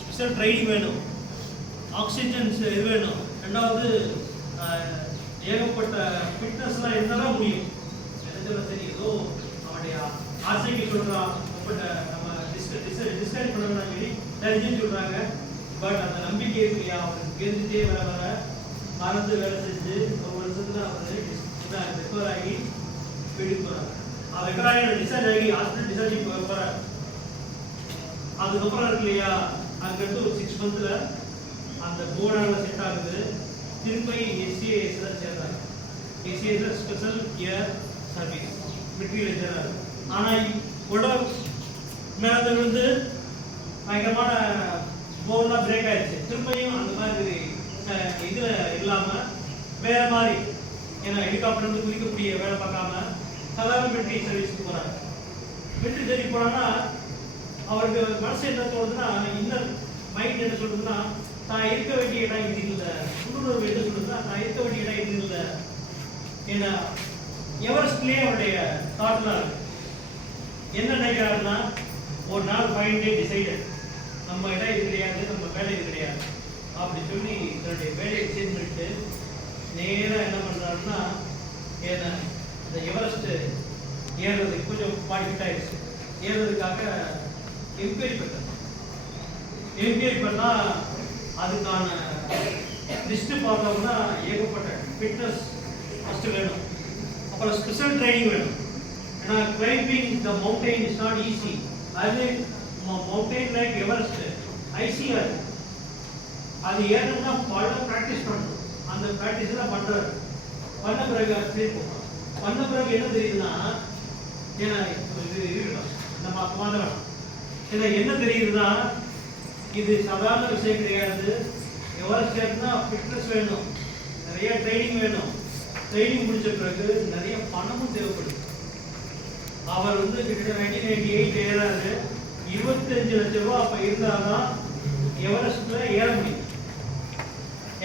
ஸ்பெஷல் ட்ரைனிங் வேணும், ஆக்சிஜன்ஸ் இது வேணும், ரெண்டாவது ஏகப்பட்ட ஃபிட்னஸ்லாம் இருந்தால் முடியும். எனக்கு சரி ஏதோ அவனுடைய ஆசைக்கு சொல்கிறான், நம்ம டிஸ்கரேஜ் பண்ண வேணாம் சொல்லி தெரிஞ்சுன்னு சொல்கிறாங்க. பட் அந்த நம்பிக்கை இருக்கு இல்லையா, அவனுக்கு தெரிஞ்சுட்டே வர மறந்து வேலை செஞ்சு ஒரு வருஷத்துல அவர் ரெக்கவர் ஆகி வீட்டுக்கு போகிறார். அவர் ரெக்கவர் ஆகி டிஸ்சார்ஜ் ஆகி ஹாஸ்பிட்டல் டிஸ்சார்ஜ் போகிறார். அதுக்கப்புறம் இருக்கு இல்லையா, அங்கிருந்து ஒரு 6 மந்த்ல அந்த போர்டால செட் ஆகுது. திரும்பி எஸ்சிஏஎஸ்ல சேர்றாங்க. எஸ்சிஏஎஸ் ஸ்பெஷல் ஏர் சர்வீஸ் மிலிட்டரியில் சேர்றாரு. ஆனால் உடல் மேலே வந்து பயங்கரமான போர்டெலாம் பிரேக் ஆயிடுச்சு. திரும்பியும் அந்த மாதிரி இதில் இல்லாமல் வேற மாதிரி, ஏன்னா ஹெலிகாப்டர் வந்து குதிக்கக்கூடிய வேலை பார்க்காம சாதாரண மிலிட்டரி சர்வீஸ்க்கு போகிறாங்க. மிலிட்டரி சர்வீஸ் போனாங்கன்னா அவருக்கு மனசு என்ன தோணுதுன்னா, இன்னர் மைண்ட் என்ன சொல்றதுன்னா, தான் இருக்க வேண்டிய இடம் இது இல்லை, உள்ளுணர்வு என்ன சொல்றதுன்னா நான் இருக்க வேண்டிய இடம் இது இல்லை. ஏன்னா எவரெஸ்ட்லேயே அவருடைய தாட்லாம் இருக்கு. என்ன நினைக்கிறாருன்னா, ஒரு நாள் ஃபைன் டே டிசைடட், நம்ம இடம் இது கிடையாது, நம்ம வேலை இது கிடையாது அப்படி சொல்லி தன்னுடைய வேலையை சேஞ்ச் பண்ணிட்டு நேராக என்ன பண்ணுறாருன்னா, ஏன்னா இந்த எவரெஸ்ட் ஏறுறதுக்கு கொஞ்சம் பாடிஃபிட் ஆயிடுச்சு, ஏறுறதுக்காக என்கொயரி பண்ணார். என்கொயரி பண்ணால் அதுக்கான லிஸ்ட்டு பார்த்தோம்னா ஏகப்பட்ட ஃபிட்னஸ் ஃபஸ்ட்டு வேணும், அப்புறம் ஸ்பெஷல் ட்ரைனிங் வேணும். ஏன்னா climbing the mountain is not easy. அது மவுண்டைன் லைக் எவரெஸ்ட் ஐசிஆர், அது ஏறணும்னா பல ப்ராக்டிஸ் பண்ணணும். அந்த ப்ராக்டிஸ் தான் பண்ணுறாரு. பண்ண பிறகு பண்ண பிறகு என்ன தெரியுதுன்னா, ஏன்னா இது இருக்கணும் நம்ம அப்புறமா ஏன்னா என்ன தெரியுதுன்னா, இது சாதாரண விஷயம் கிடையாது. எவரெஸ்ட் ஏறினா ஃபிட்னஸ் வேணும், நிறைய ட்ரைனிங் வேணும். ட்ரைனிங் முடிச்ச பிறகு நிறைய பணமும் தேவைப்படுது. அவர் வந்து கிட்டத்தட்ட 1998 ஏறாரு. 25 லட்சம் ரூபா அப்போ இருந்தால் தான் எவரெஸ்ட்டில் ஏற முடியும்.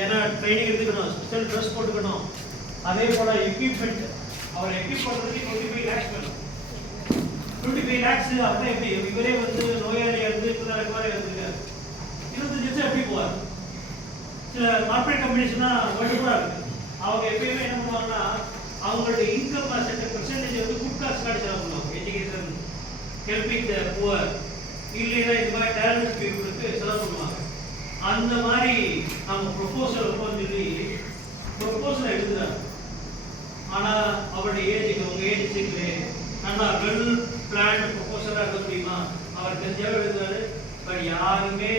ஏன்னா ட்ரைனிங் எடுத்துக்கணும், ஸ்பெஷல் ட்ரெஸ் போட்டுக்கணும், அதே போல் எக்யூப்மெண்ட் அவர் எக்யூப் பண்ணுறதுக்கு 25 lakhs வேணும். 25 lakhs அப்படின்னா எப்படி, இவரே வந்து நோயாளி எப்படி போவார். சில கார்பரேட் கம்பெனிஸ்னா ஒழுங்கா இருக்கு. அவங்க எப்பயுமே என்ன பண்ணுவாங்கன்னா அவங்களுடைய இன்கம் பெர்சன்டேஜ் வந்து குட் காஸ்ட் கார்டு செலவு பண்ணுவாங்க. எஜுகேஷன், ஹெல்பிங் த புவர், இல்லைன்னா இந்த மாதிரி டேலண்ட் பீப்புளுக்கு செலவு பண்ணுவாங்க. அந்த மாதிரி அவங்க ப்ரொபோசல் வைப்போம்னு சொல்லி ப்ரொபோசல் எழுதுறாங்க. ஆனால் அவருடைய ஏஜுக்கு உங்கள் ஏஜ் சீக்கிரே நல்லா வெல் பிளான் ப்ரொபோசலாக இருக்க முடியுமா? அவர் தெரிஞ்சாவே எழுதுறாரு. பட் யாருமே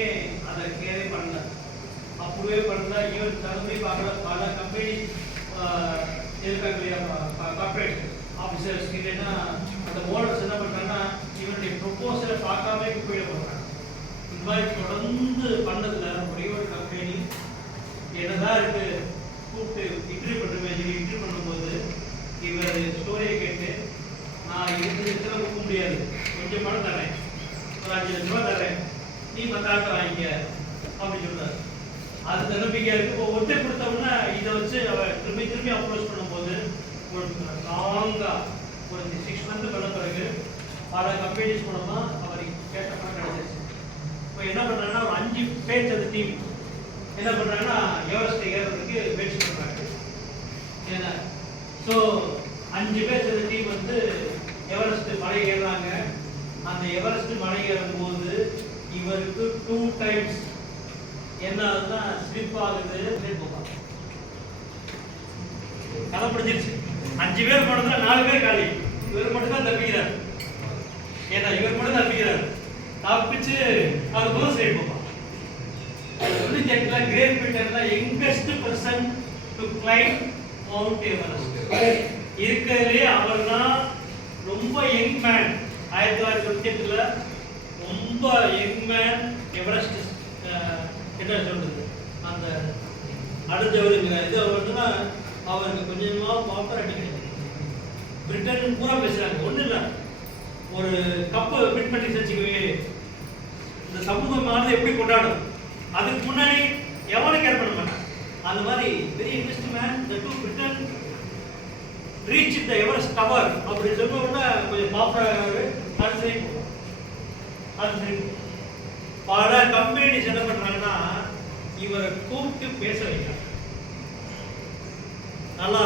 அதை கேரே பண்ணல, அப்ரூவே பண்ணல. ஈவன் தகுதி பார்க்கல. பல கம்பெனி இருக்காங்க இல்லையா, கார்பரேட் ஆஃபீஸர்ஸ் இல்லைன்னா அந்த ஓனர்ஸ் என்ன பண்ணுறாங்கன்னா இவனுடைய ப்ரொபோசலை பார்க்காம போயிட போகிறாங்க. இந்த மாதிரி தொடர்ந்து பண்ணதில்ல. ஒரே ஒரு கம்பெனி என்னதான் இருக்கு கூப்பிட்டு இன்டர்வியூ பண்ணுறேன் சொல்லி இன்டர்வியூ பண்ணும்போது இவர் ஸ்டோரியை கேட்டு நான் இருக்கிற கொடுக்க முடியாது, கொஞ்சம் பணம் தரேன், ஒரு 5 லட்ச ரூபா தரேன், நீ 10 ஆட்டை வாங்கிக்க அப்படின்னு சொல்றாரு. அது நம்பிக்கையா இருக்கு. இப்போ ஒன்றை கொடுத்தோம்னா இதை வச்சு அவர் திரும்பி அப்ரோச் பண்ணும்போது ஒரு லாங்கா ஒரு 6 மந்த் பண்ண பிறகு பல கம்பெனிஸ் மூலமா அவர் கேட்ட பணம் கிடைச்சிருச்சு. இப்போ என்ன பண்றாங்கன்னா ஒரு 5 பேர் அந்த டீம் என்ன பண்றாங்கன்னா எவரெஸ்ட் ஏறதுக்கு முயற்சி பண்றாங்க. ஏன்னா ஸோ 5 பேர் அந்த டீம் வந்து எவரெஸ்ட் மலை ஏறுறாங்க. அந்த எவரெஸ்ட் மலை ஏறும்போது இவருக்கு 2 டைம்ஸ் என்ன ஆகுதுன்னா ஸ்லிப் ஆகுது. கதை பிடிச்சிருச்சு. 5 பேர் போனதுல 4 பேர் காலி. இவர் மட்டும் தான் தப்பிக்கிறார். ஏன்னா இவர் மட்டும் தப்பிக்கிறார். தப்பிச்சு அவர் போது சைடு போவான். கிரேட் பிரிட்டன்ல youngest person to climb Mount Everest இருக்கிறதுலே அவர் தான் ரொம்ப யங் மேன். 1928ல ரொம்ப யங் மேன் எவரெஸ்ட் என்ன சொல்றது அந்த அடைஞ்சவருங்கிற இது அவருக்குன்னா அவருக்கு கொஞ்சமாக பாப்புலாரிட்டி கிடையாது. பிரிட்டன் பூரா பேசுறாங்க. ஒன்றும் இல்லை, ஒரு கப்பு பிரிண்ட் பண்ணி வச்சுக்கவே இந்த சமூகமானது எப்படி கொண்டாடும். அதுக்கு முன்னாடி எவனும் கேர் பண்ண மாட்டான். அந்த மாதிரி பெரிய invest man the to Britain reach the Everest tower அப்படின்னு சொல்லுவோம்னா கொஞ்சம் பாப்புலர். அது சரி அது சரி. பல கம்பெனிஸ் என்ன பண்றாங்கன்னா இவரை கூப்பிட்டு பேச வைக்கிறாங்க. நல்லா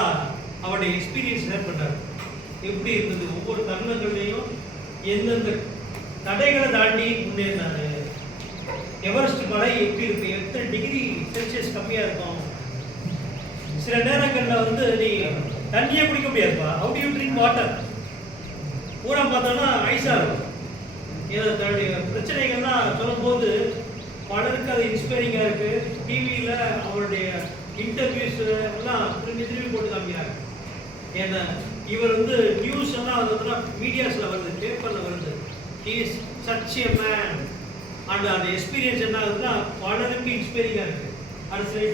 அவருடைய எக்ஸ்பீரியன்ஸ் ஷேர் பண்றாரு. எப்படி இருந்தது, ஒவ்வொரு தருணங்கள்லையும் எந்தெந்த தடைகளை தாண்டி முன்னேறினாரு, எவரெஸ்ட் மலை எப்படி இருக்கு, எத்தனை டிகிரி செல்சியஸ் கம்மியா இருக்கும். சில நேரங்களில் வந்து நீ தண்ணியே குடிக்க முடியாதுப்பா. How to you drink water? பூரா பார்த்தோம்னா ஐஸா இருக்கும். தன்னுடைய பிரச்சனைகள்லாம் சொல்லும்போது பலருக்கு அது இன்ஸ்பைரிங்காக இருக்கு. டிவியில் அவருடைய இன்டர்வியூஸ் எல்லாம் திரும்பி போட்டு காமிக்கிறாங்க. ஏன்னா இவர் வந்து நியூஸ் எல்லாம் வந்து மீடியாஸில் வருது, பேப்பரில் வருது. He is such a man. And அந்த எக்ஸ்பீரியன்ஸ் என்ன ஆகுதுன்னா பலருக்கு இன்ஸ்பைரிங்காக இருக்கு. அது சரி.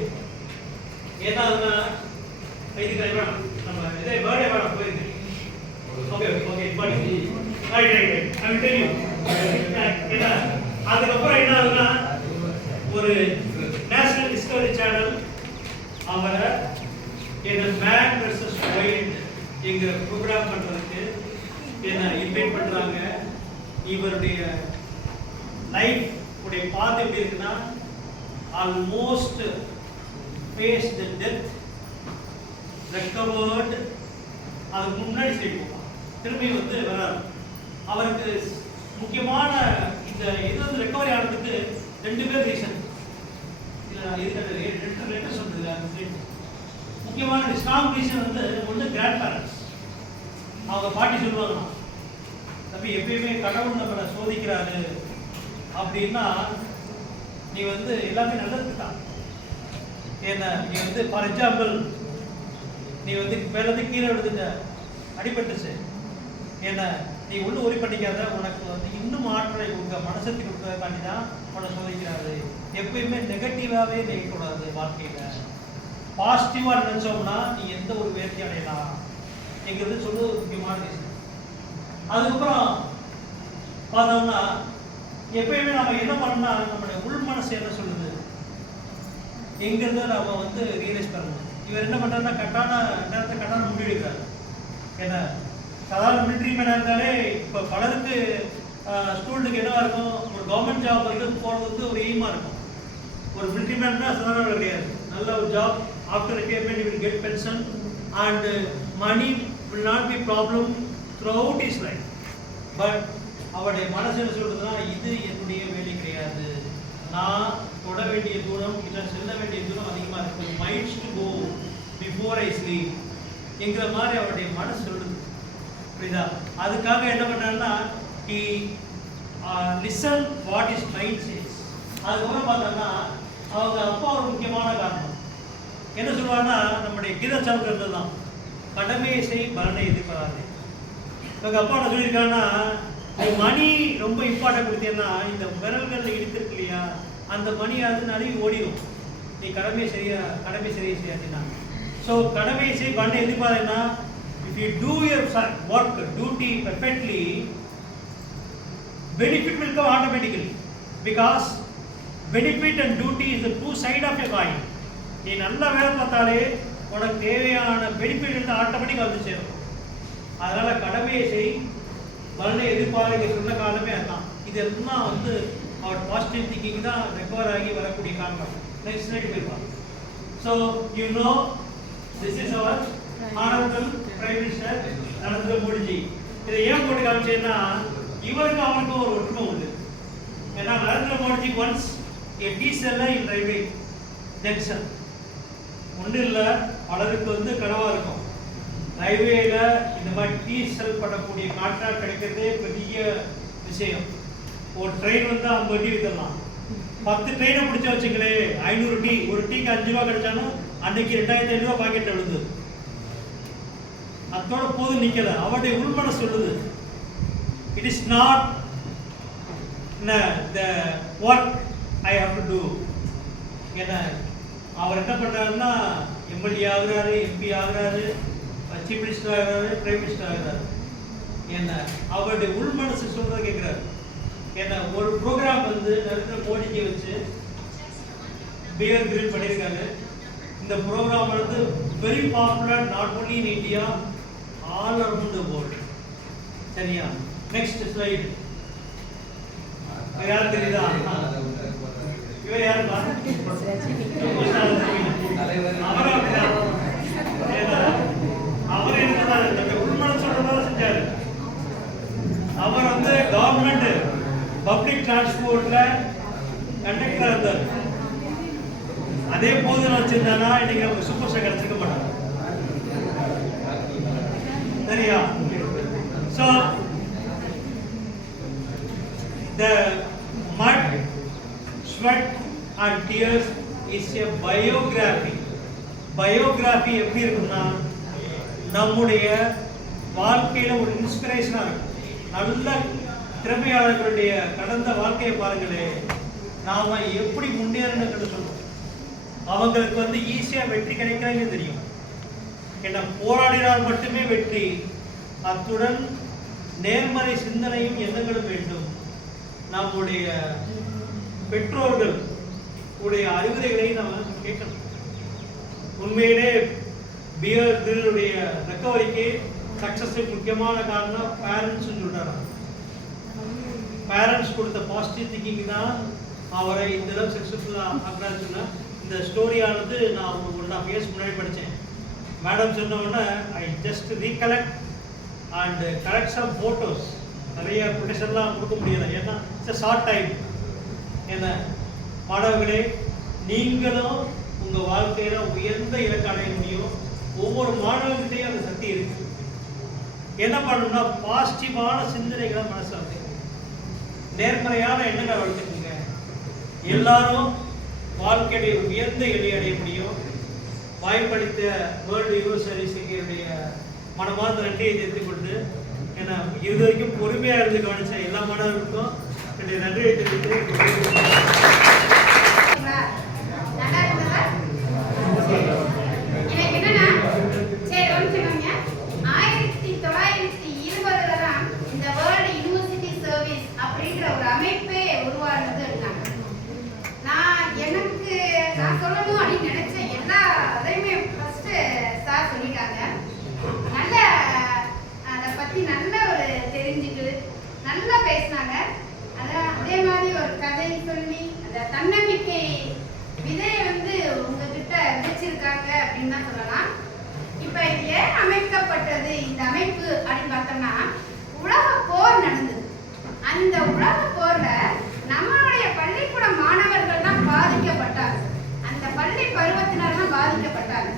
ஏன்னா அதுதான் இதுக்கு வேணாம், நம்ம இதே பேர்டே வேணாம் போயிருக்கு. ஓகே ஓகே படி right right right I will tell you. அதுக்கப்புறம் என்ன ஆகுதுன்னா ஒரு நேஷனல் டிஸ்கவரி சேனல் அவரை என்ன மேன் வெர்சஸ் வைல்ட் என்கிற ப்ரோக்ராம் பண்ணுறதுக்கு என்ன இன்வைட் பண்ணுறாங்க. இவருடைய லைஃப் உடைய பாத் எப்படி இருக்குன்னா almost face the death, recovered. அதுக்கு முன்னாடி சைடு போவான், திரும்பி வந்து வராது. அவருக்கு முக்கியமான இந்த இது வந்து ரெக்கவரி ஆனதுக்கு 2 பேர் ரீசன். இதுக்கு 2 லெட்டர்ஸ் வந்தது. அந்த முக்கியமான ஸ்ட்ராங் ரீசன் வந்து ஒன்று கிராண்ட் பேரண்ட்ஸ். அவங்க பாட்டி சொல்லுவாங்கன்னா தம்பி எப்பயுமே கடவுள் நம்மளை சோதிக்கிறாரு அப்படின்னா நீ வந்து எல்லாமே நல்லதுக்கு தான். ஏன்னா நீ வந்து ஃபார் எக்ஸாம்பிள் நீ வந்து மேலேருந்து கீழே விழுந்துட்ட, அடிபட்டுச்சு. ஏன்னா நீ உள்ள ஒரி பண்ணிக்காத, உனக்கு வந்து இன்னும் ஆற்றலை கொடுக்க மனசத்துக்கு கொடுக்கறதுக்காண்டி தான் உன்னை சோதிக்கிறாரு. எப்பயுமே நெகட்டிவாகவே நினைக்கக்கூடாது. வாழ்க்கையில் பாசிட்டிவாக நினச்சோம்னா நீ எந்த ஒரு வேலையும் அடையலாம் எங்கிறது சொல்லுவது ஒரு முக்கியமான விஷயம். அதுக்கப்புறம் பார்த்தோம்னா எப்பயுமே நம்ம என்ன பண்ணோம்னா நம்மளுடைய உள் மனசு என்ன சொல்லுது எங்கிறத நம்ம வந்து ரியலைஸ் பண்ணணும். இவர் என்ன பண்ணுறாருன்னா கரெக்டான நேரத்தை கரெக்டான முடிவெடுக்கிறார். ஏன்னா சாதாரண மிலிட்ரி மேனாக இருந்தாலே இப்போ பலருக்கு ஸ்டூடெண்ட்டுக்கு என்னவா இருக்கும், ஒரு கவர்மெண்ட் ஜாப் வரைக்கும் போகிறது வந்து ஒரு எய்மாக இருக்கும். ஒரு மிலிட்ரி மேன்னா சாதாரண கிடையாது. நல்ல ஒரு job, after retirement you will get pension and money will not be problem throughout is life. But அவருடைய மனசு என்ன சொல்றதுன்னா, இது என்னுடைய வேலை கிடையாது, நான் தொட வேண்டிய தூரம் இல்லை செல்ல வேண்டிய தூரம் அதிகமாக இருக்குது, miles to go before I sleep என்கிற மாதிரி அவருடைய மனசு சொல்லுது. புரியுதா? அதுக்காக என்ன பண்ணாருன்னா, he listen what is mind says. அதுக்கப்புறம் பார்த்தோம்னா அவங்க அப்பா ஒரு முக்கியமான காரணம் என்ன சொல்லுவாங்கன்னா, நம்முடைய கீத சாப்பிட்றது தான், கடமையை செய் பலனை எதிர்பாராது. எங்கள் அப்பா என்ன சொல்லியிருக்காங்கன்னா, மணி ரொம்ப இம்பார்ட்டன்ட் கொடுத்தீங்கன்னா இந்த விரல்களில் இழுத்துருக்கு இல்லையா, அந்த மணியாவது நழுவி ஓடிடும் நீ கடமை சரியா செய்யாதுன்னா. ஸோ கடமையை செய் பலனை எதிர்பார்த்தீங்கன்னா, if you do your work duty perfectly, benefit will come automatically, because benefit and duty is the two side of a coin. நீ நல்லா வேலை பார்த்தாலே உனக்கு தேவையான பெனிஃபிட் வந்து ஆட்டோமேட்டிக்காக வந்து சேரும். அதனால கடமையை செய் பலனை எதிர்பார்க்க சொன்ன காலமே அதுதான். இதெல்லாம் வந்து அவர் பாசிட்டிவ் திங்கிங் தான் ரெக்கவர் ஆகி வரக்கூடிய காரணம். நெக்ஸ்ட் ஸ்லைட் போயிருப்பாங்க. So you know this is our ஆனந்தல் பிரைம் மினிஸ்டர் நரேந்திர மோடிஜி. இதை ஏன் போட்டு காமிச்சேன்னா, இவருக்கு அவருக்கும் ஒரு ஒற்றுமை உண்டு. ஏன்னா Narendra Modiji once a tea seller in railway junction. ஒன்றும் இல்லை, பலருக்கு வந்து கனவாக இருக்கும் ரயில்வேல இந்த மாதிரி டீ செல் பண்ணக்கூடிய கான்ட்ராக்ட் கிடைக்கிறதே பெரிய விஷயம். ஒரு ட்ரெயின் வந்து 50 டீ வித்தரலாம். 10 ட்ரெயினை பிடிச்ச வச்சுங்களே 500 டீ, ஒரு டீக்கு 5 ரூபா கிடைச்சாலும் அன்னைக்கு 2500 ரூபா பாக்கெட் எழுது. அதோட போதும் நிக்கல. அவருடைய உள்மன சொல்லுது, it is not the work I have to do. ஏன்னா அவர் என்ன பண்ணுறாருன்னா, எம்எல்ஏ ஆகுறாரு, எம்பி ஆகுறாரு, சீஃப் மினிஸ்டர் ஆகுறாரு, பிரைம் மினிஸ்டர் ஆகுறாரு. ஏன்னா அவருடைய உள் மனசு சொல்றதை கேட்குறாரு. ஏன்னா ஒரு ப்ரோக்ராம் வந்து நரேந்திர மோடிஜி வச்சு பியர் கிரில் பண்ணியிருக்காரு. இந்த ப்ரோக்ராம் வந்து very popular not only in India, all around the world. சரியா? Next slide. யார் தெரியுதா? இவர் யாரு? அவர் என்ன உள்மன சொல்றதா செஞ்சாரு. அவர் வந்து கவர்மெண்ட் பப்ளிக் டிரான்ஸ்போர்ட்ல கண்டக்டரா இருந்தார். அதே போது வச்சிருந்தானா இன்னைக்கு நமக்கு சூப்பர் ஸ்டார் கிடைச்சிருக்க மாட்டாங்க. சரியா? So the mud, sweat and tears is a biography. Biography எப்படி இருக்குன்னா, நம்முடைய வாழ்க்கையில ஒரு இன்ஸ்பிரேஷனா இருக்கும். நல்ல திறமையாளர்களுடைய கடந்த வாழ்க்கையை பாருங்களே, நாம எப்படி முன்னேறணும்னு சொல்றோம். அவங்களுக்கு வந்து ஈஸியா வெற்றி கிடைக்கிறாங்க தெரியும். ஏன்னா போராடினால் மட்டுமே வெற்றி. அத்துடன் நேர்மறை சிந்தனையும் எண்ணங்களும் வேண்டும். நம்முடைய பெற்றோர்கள் உடைய அறிவுரைகளை நம்ம கேட்கணும். உண்மையிலே பியர் கிரில்லுடைய ரெக்கவரிக்கு சக்சஸுக்கு முக்கியமான காரணம் பேரண்ட்ஸ் சொல்றாங்க. பேரண்ட்ஸ் கொடுத்த பாசிட்டிவ் திங்கிங் தான் அவரை இந்த அளவு சக்ஸஸ்ஃபுல்லாக ஆக்குறான்னு சொன்னா. இந்த ஸ்டோரியானது நான் ஒரு 1.5 years முன்னாடி படித்தேன். மேடம் சொன்ன உடனே I just recollect and collect some photos. நிறைய கொட்டேஷன்லாம் கொடுக்க முடியலை, ஏன்னா இட்ஸ் ஷார்ட் டைம். என்ன மாணவர்களே, நீங்களும் உங்கள் வாழ்க்கையில் உயர்ந்த இலக்கு அடைய முடியும். ஒவ்வொரு மாணவர்கிட்டையும் அந்த சக்தி இருக்கு. என்ன பண்ணணும்னா, பாசிட்டிவான சிந்தனைகளை மனசில் வச்சுக்கோங்க, நேர்மறையான எண்ணங்களை வளர்த்துக்கோங்க. எல்லாரும் வாழ்க்கையுடைய உயர்ந்த இலையை அடைய முடியும். வாய்ப்பளித்த வேர்ல்டு யூனிவர்சிட்டியுடைய மனமார்ந்த நன்றியை தெரிந்து கொண்டு, ஏன்னா இது வரைக்கும் பொறுமையாக இருந்து கவனிச்ச எல்லா மாணவர்களுக்கும் என்னுடைய நன்றியை தெரிவித்து விதையை வந்து உங்ககிட்ட விதைச்சிருக்காங்க அப்படின்னு தான் சொல்லலாம். இப்ப ஏன் அமைக்கப்பட்டது இந்த அமைப்பு அப்படின்னு பார்த்தோம்னா, உலக போர் நடந்தது. அந்த உலக போர்ல நம்மளுடைய பள்ளிக்கூட மாணவர்கள் தான் பாதிக்கப்பட்டாங்க. அந்த பள்ளி பருவத்தினர் தான் பாதிக்கப்பட்டாங்க.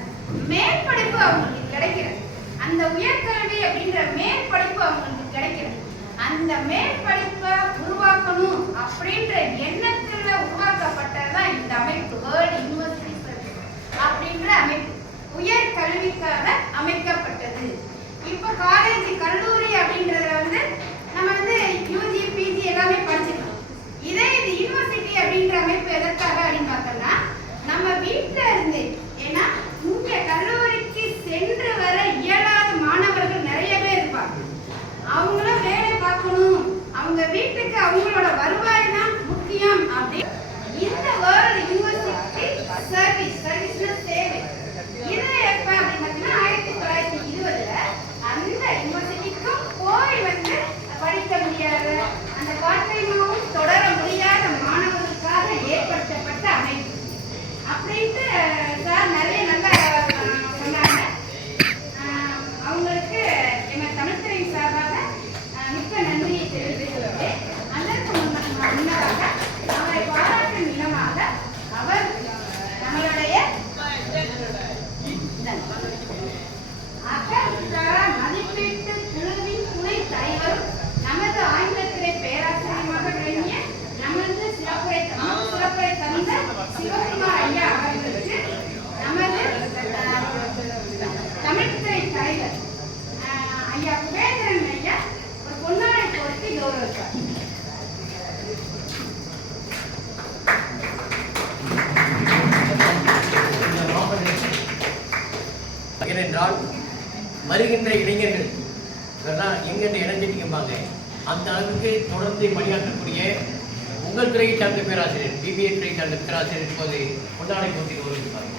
மேற்படிப்பு அவங்களுக்கு கிடைக்கிறது, அந்த உயர்கல்வி அப்படின்ற மேற்படிப்பு அவங்களுக்கு கிடைக்கிறது. அந்த மேற்படிப்பை உருவாக்கணும் அப்படின்ற எண்ணத்துல உருவாக்கப்பட்டதுதான் இந்த அமைப்பு, வேர்ல்ட் யூனிவர்சிட்டி சர்வீஸ் அப்படின்ற அமைப்பு உயர் கல்விக்காக அமைக்கப்பட்டது. இப்போ காலேஜ் கல்லூரி அப்படின்றதுல வந்து நம்ம வந்து யூஜி பிஜி எல்லாமே படிச்சிருக்கோம். இதே இது யூனிவர்சிட்டி அப்படின்ற அமைப்பு எதற்காக அப்படின்னு பார்த்தோம்னா, நம்ம வீட்டில் இருந்து, ஏன்னா இங்க கல்லூரிக்கு சென்று வர இயலாத மாணவர்கள் நிறைய பேர் இருப்பாங்க. அவங்களும் வேலை பார்க்கணும், அவங்க வீட்டுக்கு அவங்களோட வருவாய் தான் முக்கியம். அப்படி இந்த வேர்ல்ட் யூனிவர்சிட்டி சர்வீஸ்ல சேவை இது எப்ப அப்படின்னு பார்த்தீங்கன்னா 1920 அந்த யூனிவர்சிட்டிக்கும் போய் வந்து படிக்க முடியாத, அந்த பார்ட்-டைமாவும் தொடர முடியாத மாணவர்களுக்காக ஏற்படுத்தப்பட்ட அமைப்பு அப்படின்ட்டு சார் நிறைய நல்லா சொன்னாங்க. அவங்களுக்கு எங்கள் தமிழ்துறை சார்பாக மிக்க நன்றியை தெரிவித்துள்ளது. அதற்கு முன்னதாக அவரை பாராட்டும் விதமாக அவர் நம்மளுடைய அகத்தர மதிப்பீட்டு குழுவின் துணை தலைவரும் நமது ஆங்கிலத்துறை பேராசிரியமாக விளங்கிய நமது சிறப்புரை தந்த சிவகுமார் ஐயா அவர்களுக்கு நமது தமிழ்துறை தலைவர் ஐயா குபேந்திரன் ஐயா ஒரு பொன்னாடை போர்த்தி கௌரவித்தார். ஏனென்றால் வருகின்ற இளைஞர்கள் இதெல்லாம் எங்கிட்ட இணைஞ்சிருப்பாங்க. அந்த அளவுக்கு தொடர்ந்து பணியாற்றக்கூடிய உங்கள் துறையை சார்ந்த பேராசிரியர், பிபிஏ துறை சார்ந்த பேராசிரியர் இப்போது கொண்டாடை போட்டி வருகிறார்.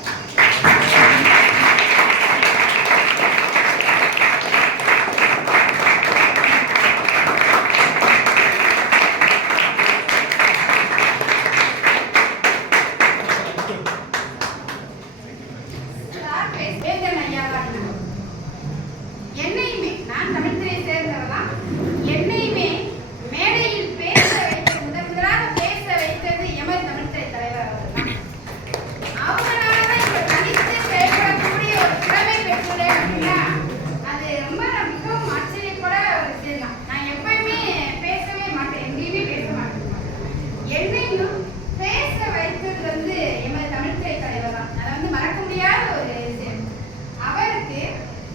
என்னையுமே நான் தமிழ்துறையை சேர்ந்தவதான், என்னையுமே மேடையில் பேச வைத்து முதலாக பேச வைத்தது எமது தமிழ்துறை தலைவர் அவர்கள். அவங்களால இப்ப தனித்து பேசக்கூடிய ஒரு திறமை பெற்றுள்ளேன் அப்படின்னா அது ரொம்ப மிகவும் ஆச்சரியப்பட ஒரு விஷயம். நான் எப்பயுமே பேசவே மாட்டேன், எங்கேயுமே பேச மாட்டேன். என்னையும் பேச வைத்தது வந்து எமது தமிழ்துறை தலைவர் தான். அதை வந்து மறக்க முடியாத ஒரு விஷயம். அவருக்கு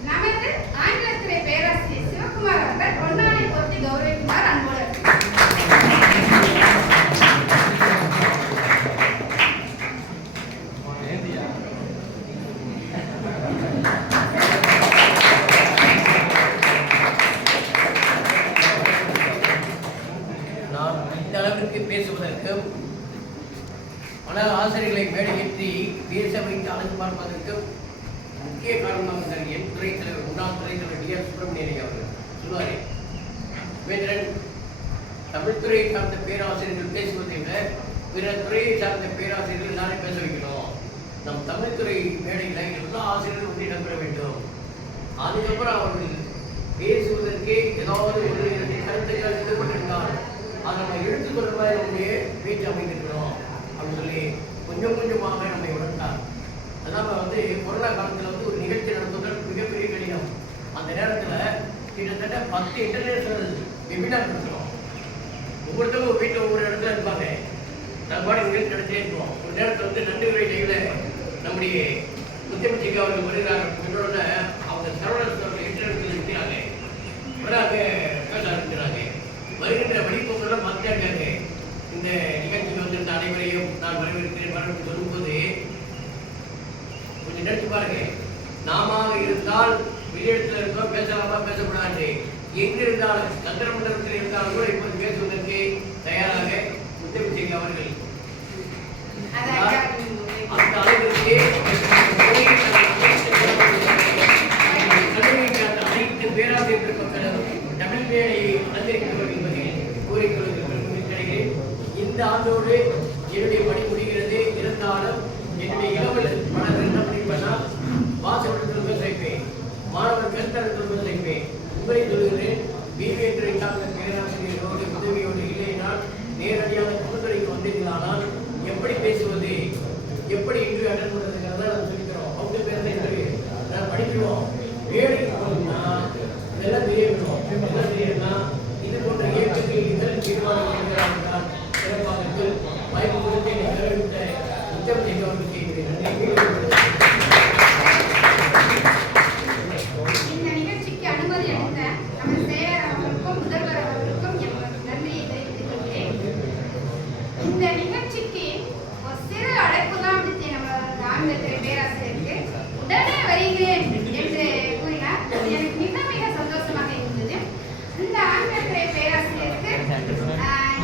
நமது ஆங்கிலத்துறை பேராசிரியர் சிவகுமார் அவர்கள் பொன்னாடை போர்த்தி கௌரவிக்குமாறு அன்போடு. நாம் இந்த அளவிற்கு பேசுவதற்கும் பல ஆசிரியர்களை மேடையேற்றி பேச வைத்து அழகு பார்ப்பதற்கும் முக்கிய காரணமாக என் துறை தலைவர், முன்னாள் துறை தலைவர் டி.ஆர். சுப்பிரமணியன் அவர்கள் சொல்வாரே, வேந்தன் தமிழ்துறையை சார்ந்த பேராசிரியர்கள் பேசுவதை விட பிற துறையை சார்ந்த பேராசிரியர்கள் எல்லாரும் பேச வைக்கணும். நம் தமிழ்துறை மேடையில் எல்லா ஆசிரியர்களும் வந்து இடம்பெற வேண்டும். அதுக்கப்புறம் அவர்கள் பேசுவதற்கே ஏதாவது ஒரு கருத்துக்கள் எடுத்துக் கொண்டிருந்தால் அதை நம்ம எடுத்துக்கொள்ள மாதிரி நம்முடைய பேச்சு அமைந்திருக்கிறோம் அப்படின்னு சொல்லி கொஞ்சம் கொஞ்சமாக நம்மை உணர்ந்தார். அதனால வந்து கொரோனா காலத்தில் வந்து ஒரு நிகழ்ச்சி நடத்துவதற்கு மிகப்பெரிய கடினம். அந்த நேரத்தில் கிட்டத்தட்ட 10 இன்டர்நேஷனல் வெபினார் நடத்துகிறோம். ஒவ்வொருத்தரும் ஒரு வீட்டில் ஒவ்வொரு இடத்துல இருப்பாங்க. தன்பாடு நிகழ்ச்சி நடத்தியே இருப்போம். ஒரு நேரத்தில் வந்து நன்றி உரை டைவில் நம்முடைய முத்தியமச்சிக்கு அவர்கள் வருகிறார். என்னோட அவங்க சரவணர் அவர்கள் இன்டர்நெட்டில் இருக்கிறாங்க. வராங்க, பேச ஆரம்பிக்கிறாங்க. வருகின்ற வழிபோக்கெல்லாம் மாற்றிட்டாங்க. இந்த நிகழ்ச்சியில் வந்திருந்த அனைவரையும் நான் வரவேற்கிறேன் வரவேற்று சொல்லும்போது கொஞ்சம் நினைச்சு பாருங்க. நாம இருந்தால் வெளியிடத்தில் இருக்கோம், பேசலாமா பேசக்கூடாது. எங்கு இருந்தாலும் சந்திர மண்டலத்தில் இருந்தாலும் கூட இப்போது பேசுவதற்கு தயாராக முத்தமிழ் அவர்கள் அந்த அளவிற்கு அனைத்து பேராசிரியர் மக்களும் தமிழ் மேடையை அலங்கரிக்கிறோம் என்பதை கூறிக்கொள்கிறேன். இந்த ஆண்டோடு என்னுடைய பணி முடிகிறது. இருந்தாலும் என்னுடைய இளவல் மாணவர் என்ன பண்ணிருப்பேன்னா வாசகத்தில் வைப்பேன், மாணவர் கருத்தரத்தில் வைப்பேன். உங்களை சொல்கிறேன், பிபிஏ பேராசிரியரோடு உதவியோடு இல்லைனால் நேரடியாக குழுத்துறைக்கு வந்தீர்களானால் எப்படி பேசுவது, எப்படி இன்டர்வியூ அட்டன் பண்ணுறதுங்கிறத நான் சொல்லிக்கிறோம். அவங்க பேர் இன்டர்வியூ நான் படிக்கிறோம். வேலைக்கு போகணும்னா இதெல்லாம் தெரியணும். என்ன தெரியணும்னா இது போன்ற இயக்கத்தில் இதழ் தீர்மானம் தான் சிறப்பாக வாய்ப்பு கொடுத்து நிறைவேற்ற உத்தரவு செய்து செய்கிறேன். இந்த நிகழ்ச்சிக்கு அனுமதி அளித்த நமது செயலர் அவர்களுக்கும் முதல்வர் அவர்களுக்கும் எமது நன்றியை தெரிவித்துக் கொள்கிறேன். இந்த நிகழ்ச்சிக்கு ஒரு சிறு அழைப்பு தான் விடுத்து நம்ம ஆங்கிலத்துறை பேராசிரியருக்கு உடனே வருகிறேன் என்று கூறினார். எனக்கு மிக மிக சந்தோஷமாக இருந்தது. இந்த ஆங்கிலத்துறை பேராசிரியருக்கு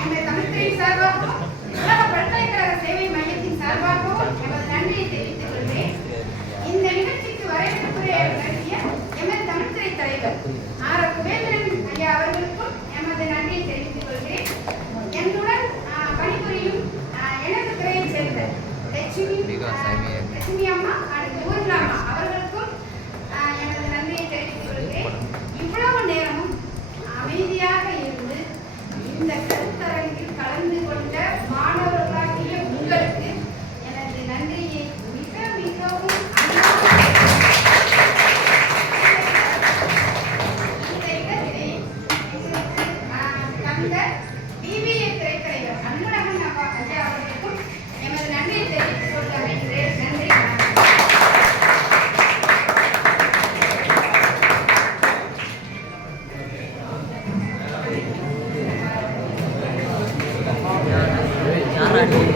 எமது தமிழ்துறை சார்பாகவும் உலக பல்கலைக்கழக சேவை மையத்தின் சார்பாகவும் எமது நன்றியை தெரிவித்துக் கொள்கிறேன். இந்த நிகழ்ச்சிக்கு வரவேற்புரை நடத்திய எமது தமிழ்துறை தலைவர் ஆர். குபேந்திரன் ஐயா அவர்களுக்கும் எமது நன்றியை தெரிவித்துக் கொள்கிறேன். என்னுடன் பணிபுரியும் எனது துறையைச் சேர்ந்த லட்சுமி அம்மா அடுத்து ஊர்லா அம்மா அவர்களுக்கும் எனது நன்றியை தெரிவித்துக் கொள்கிறேன். இவ்வளவு நேரமும் அமைதியாக இருந்து இந்த கருத்தரங்கில் கலந்து கொண்ட மாணவர்களாகிய உங்களுக்கு எனது நன்றியை மிக மிகவும் இந்த இடத்திலே தந்த பிபிஏ திரைக்கலைஞர் அன்பழகன் ஐயா அவர்களுக்கும் எமது நன்றியை தெரிவித்துக் கொண்டு அமைகிறேன். நன்றி.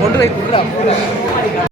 கொண்டு போய் கொடுறா.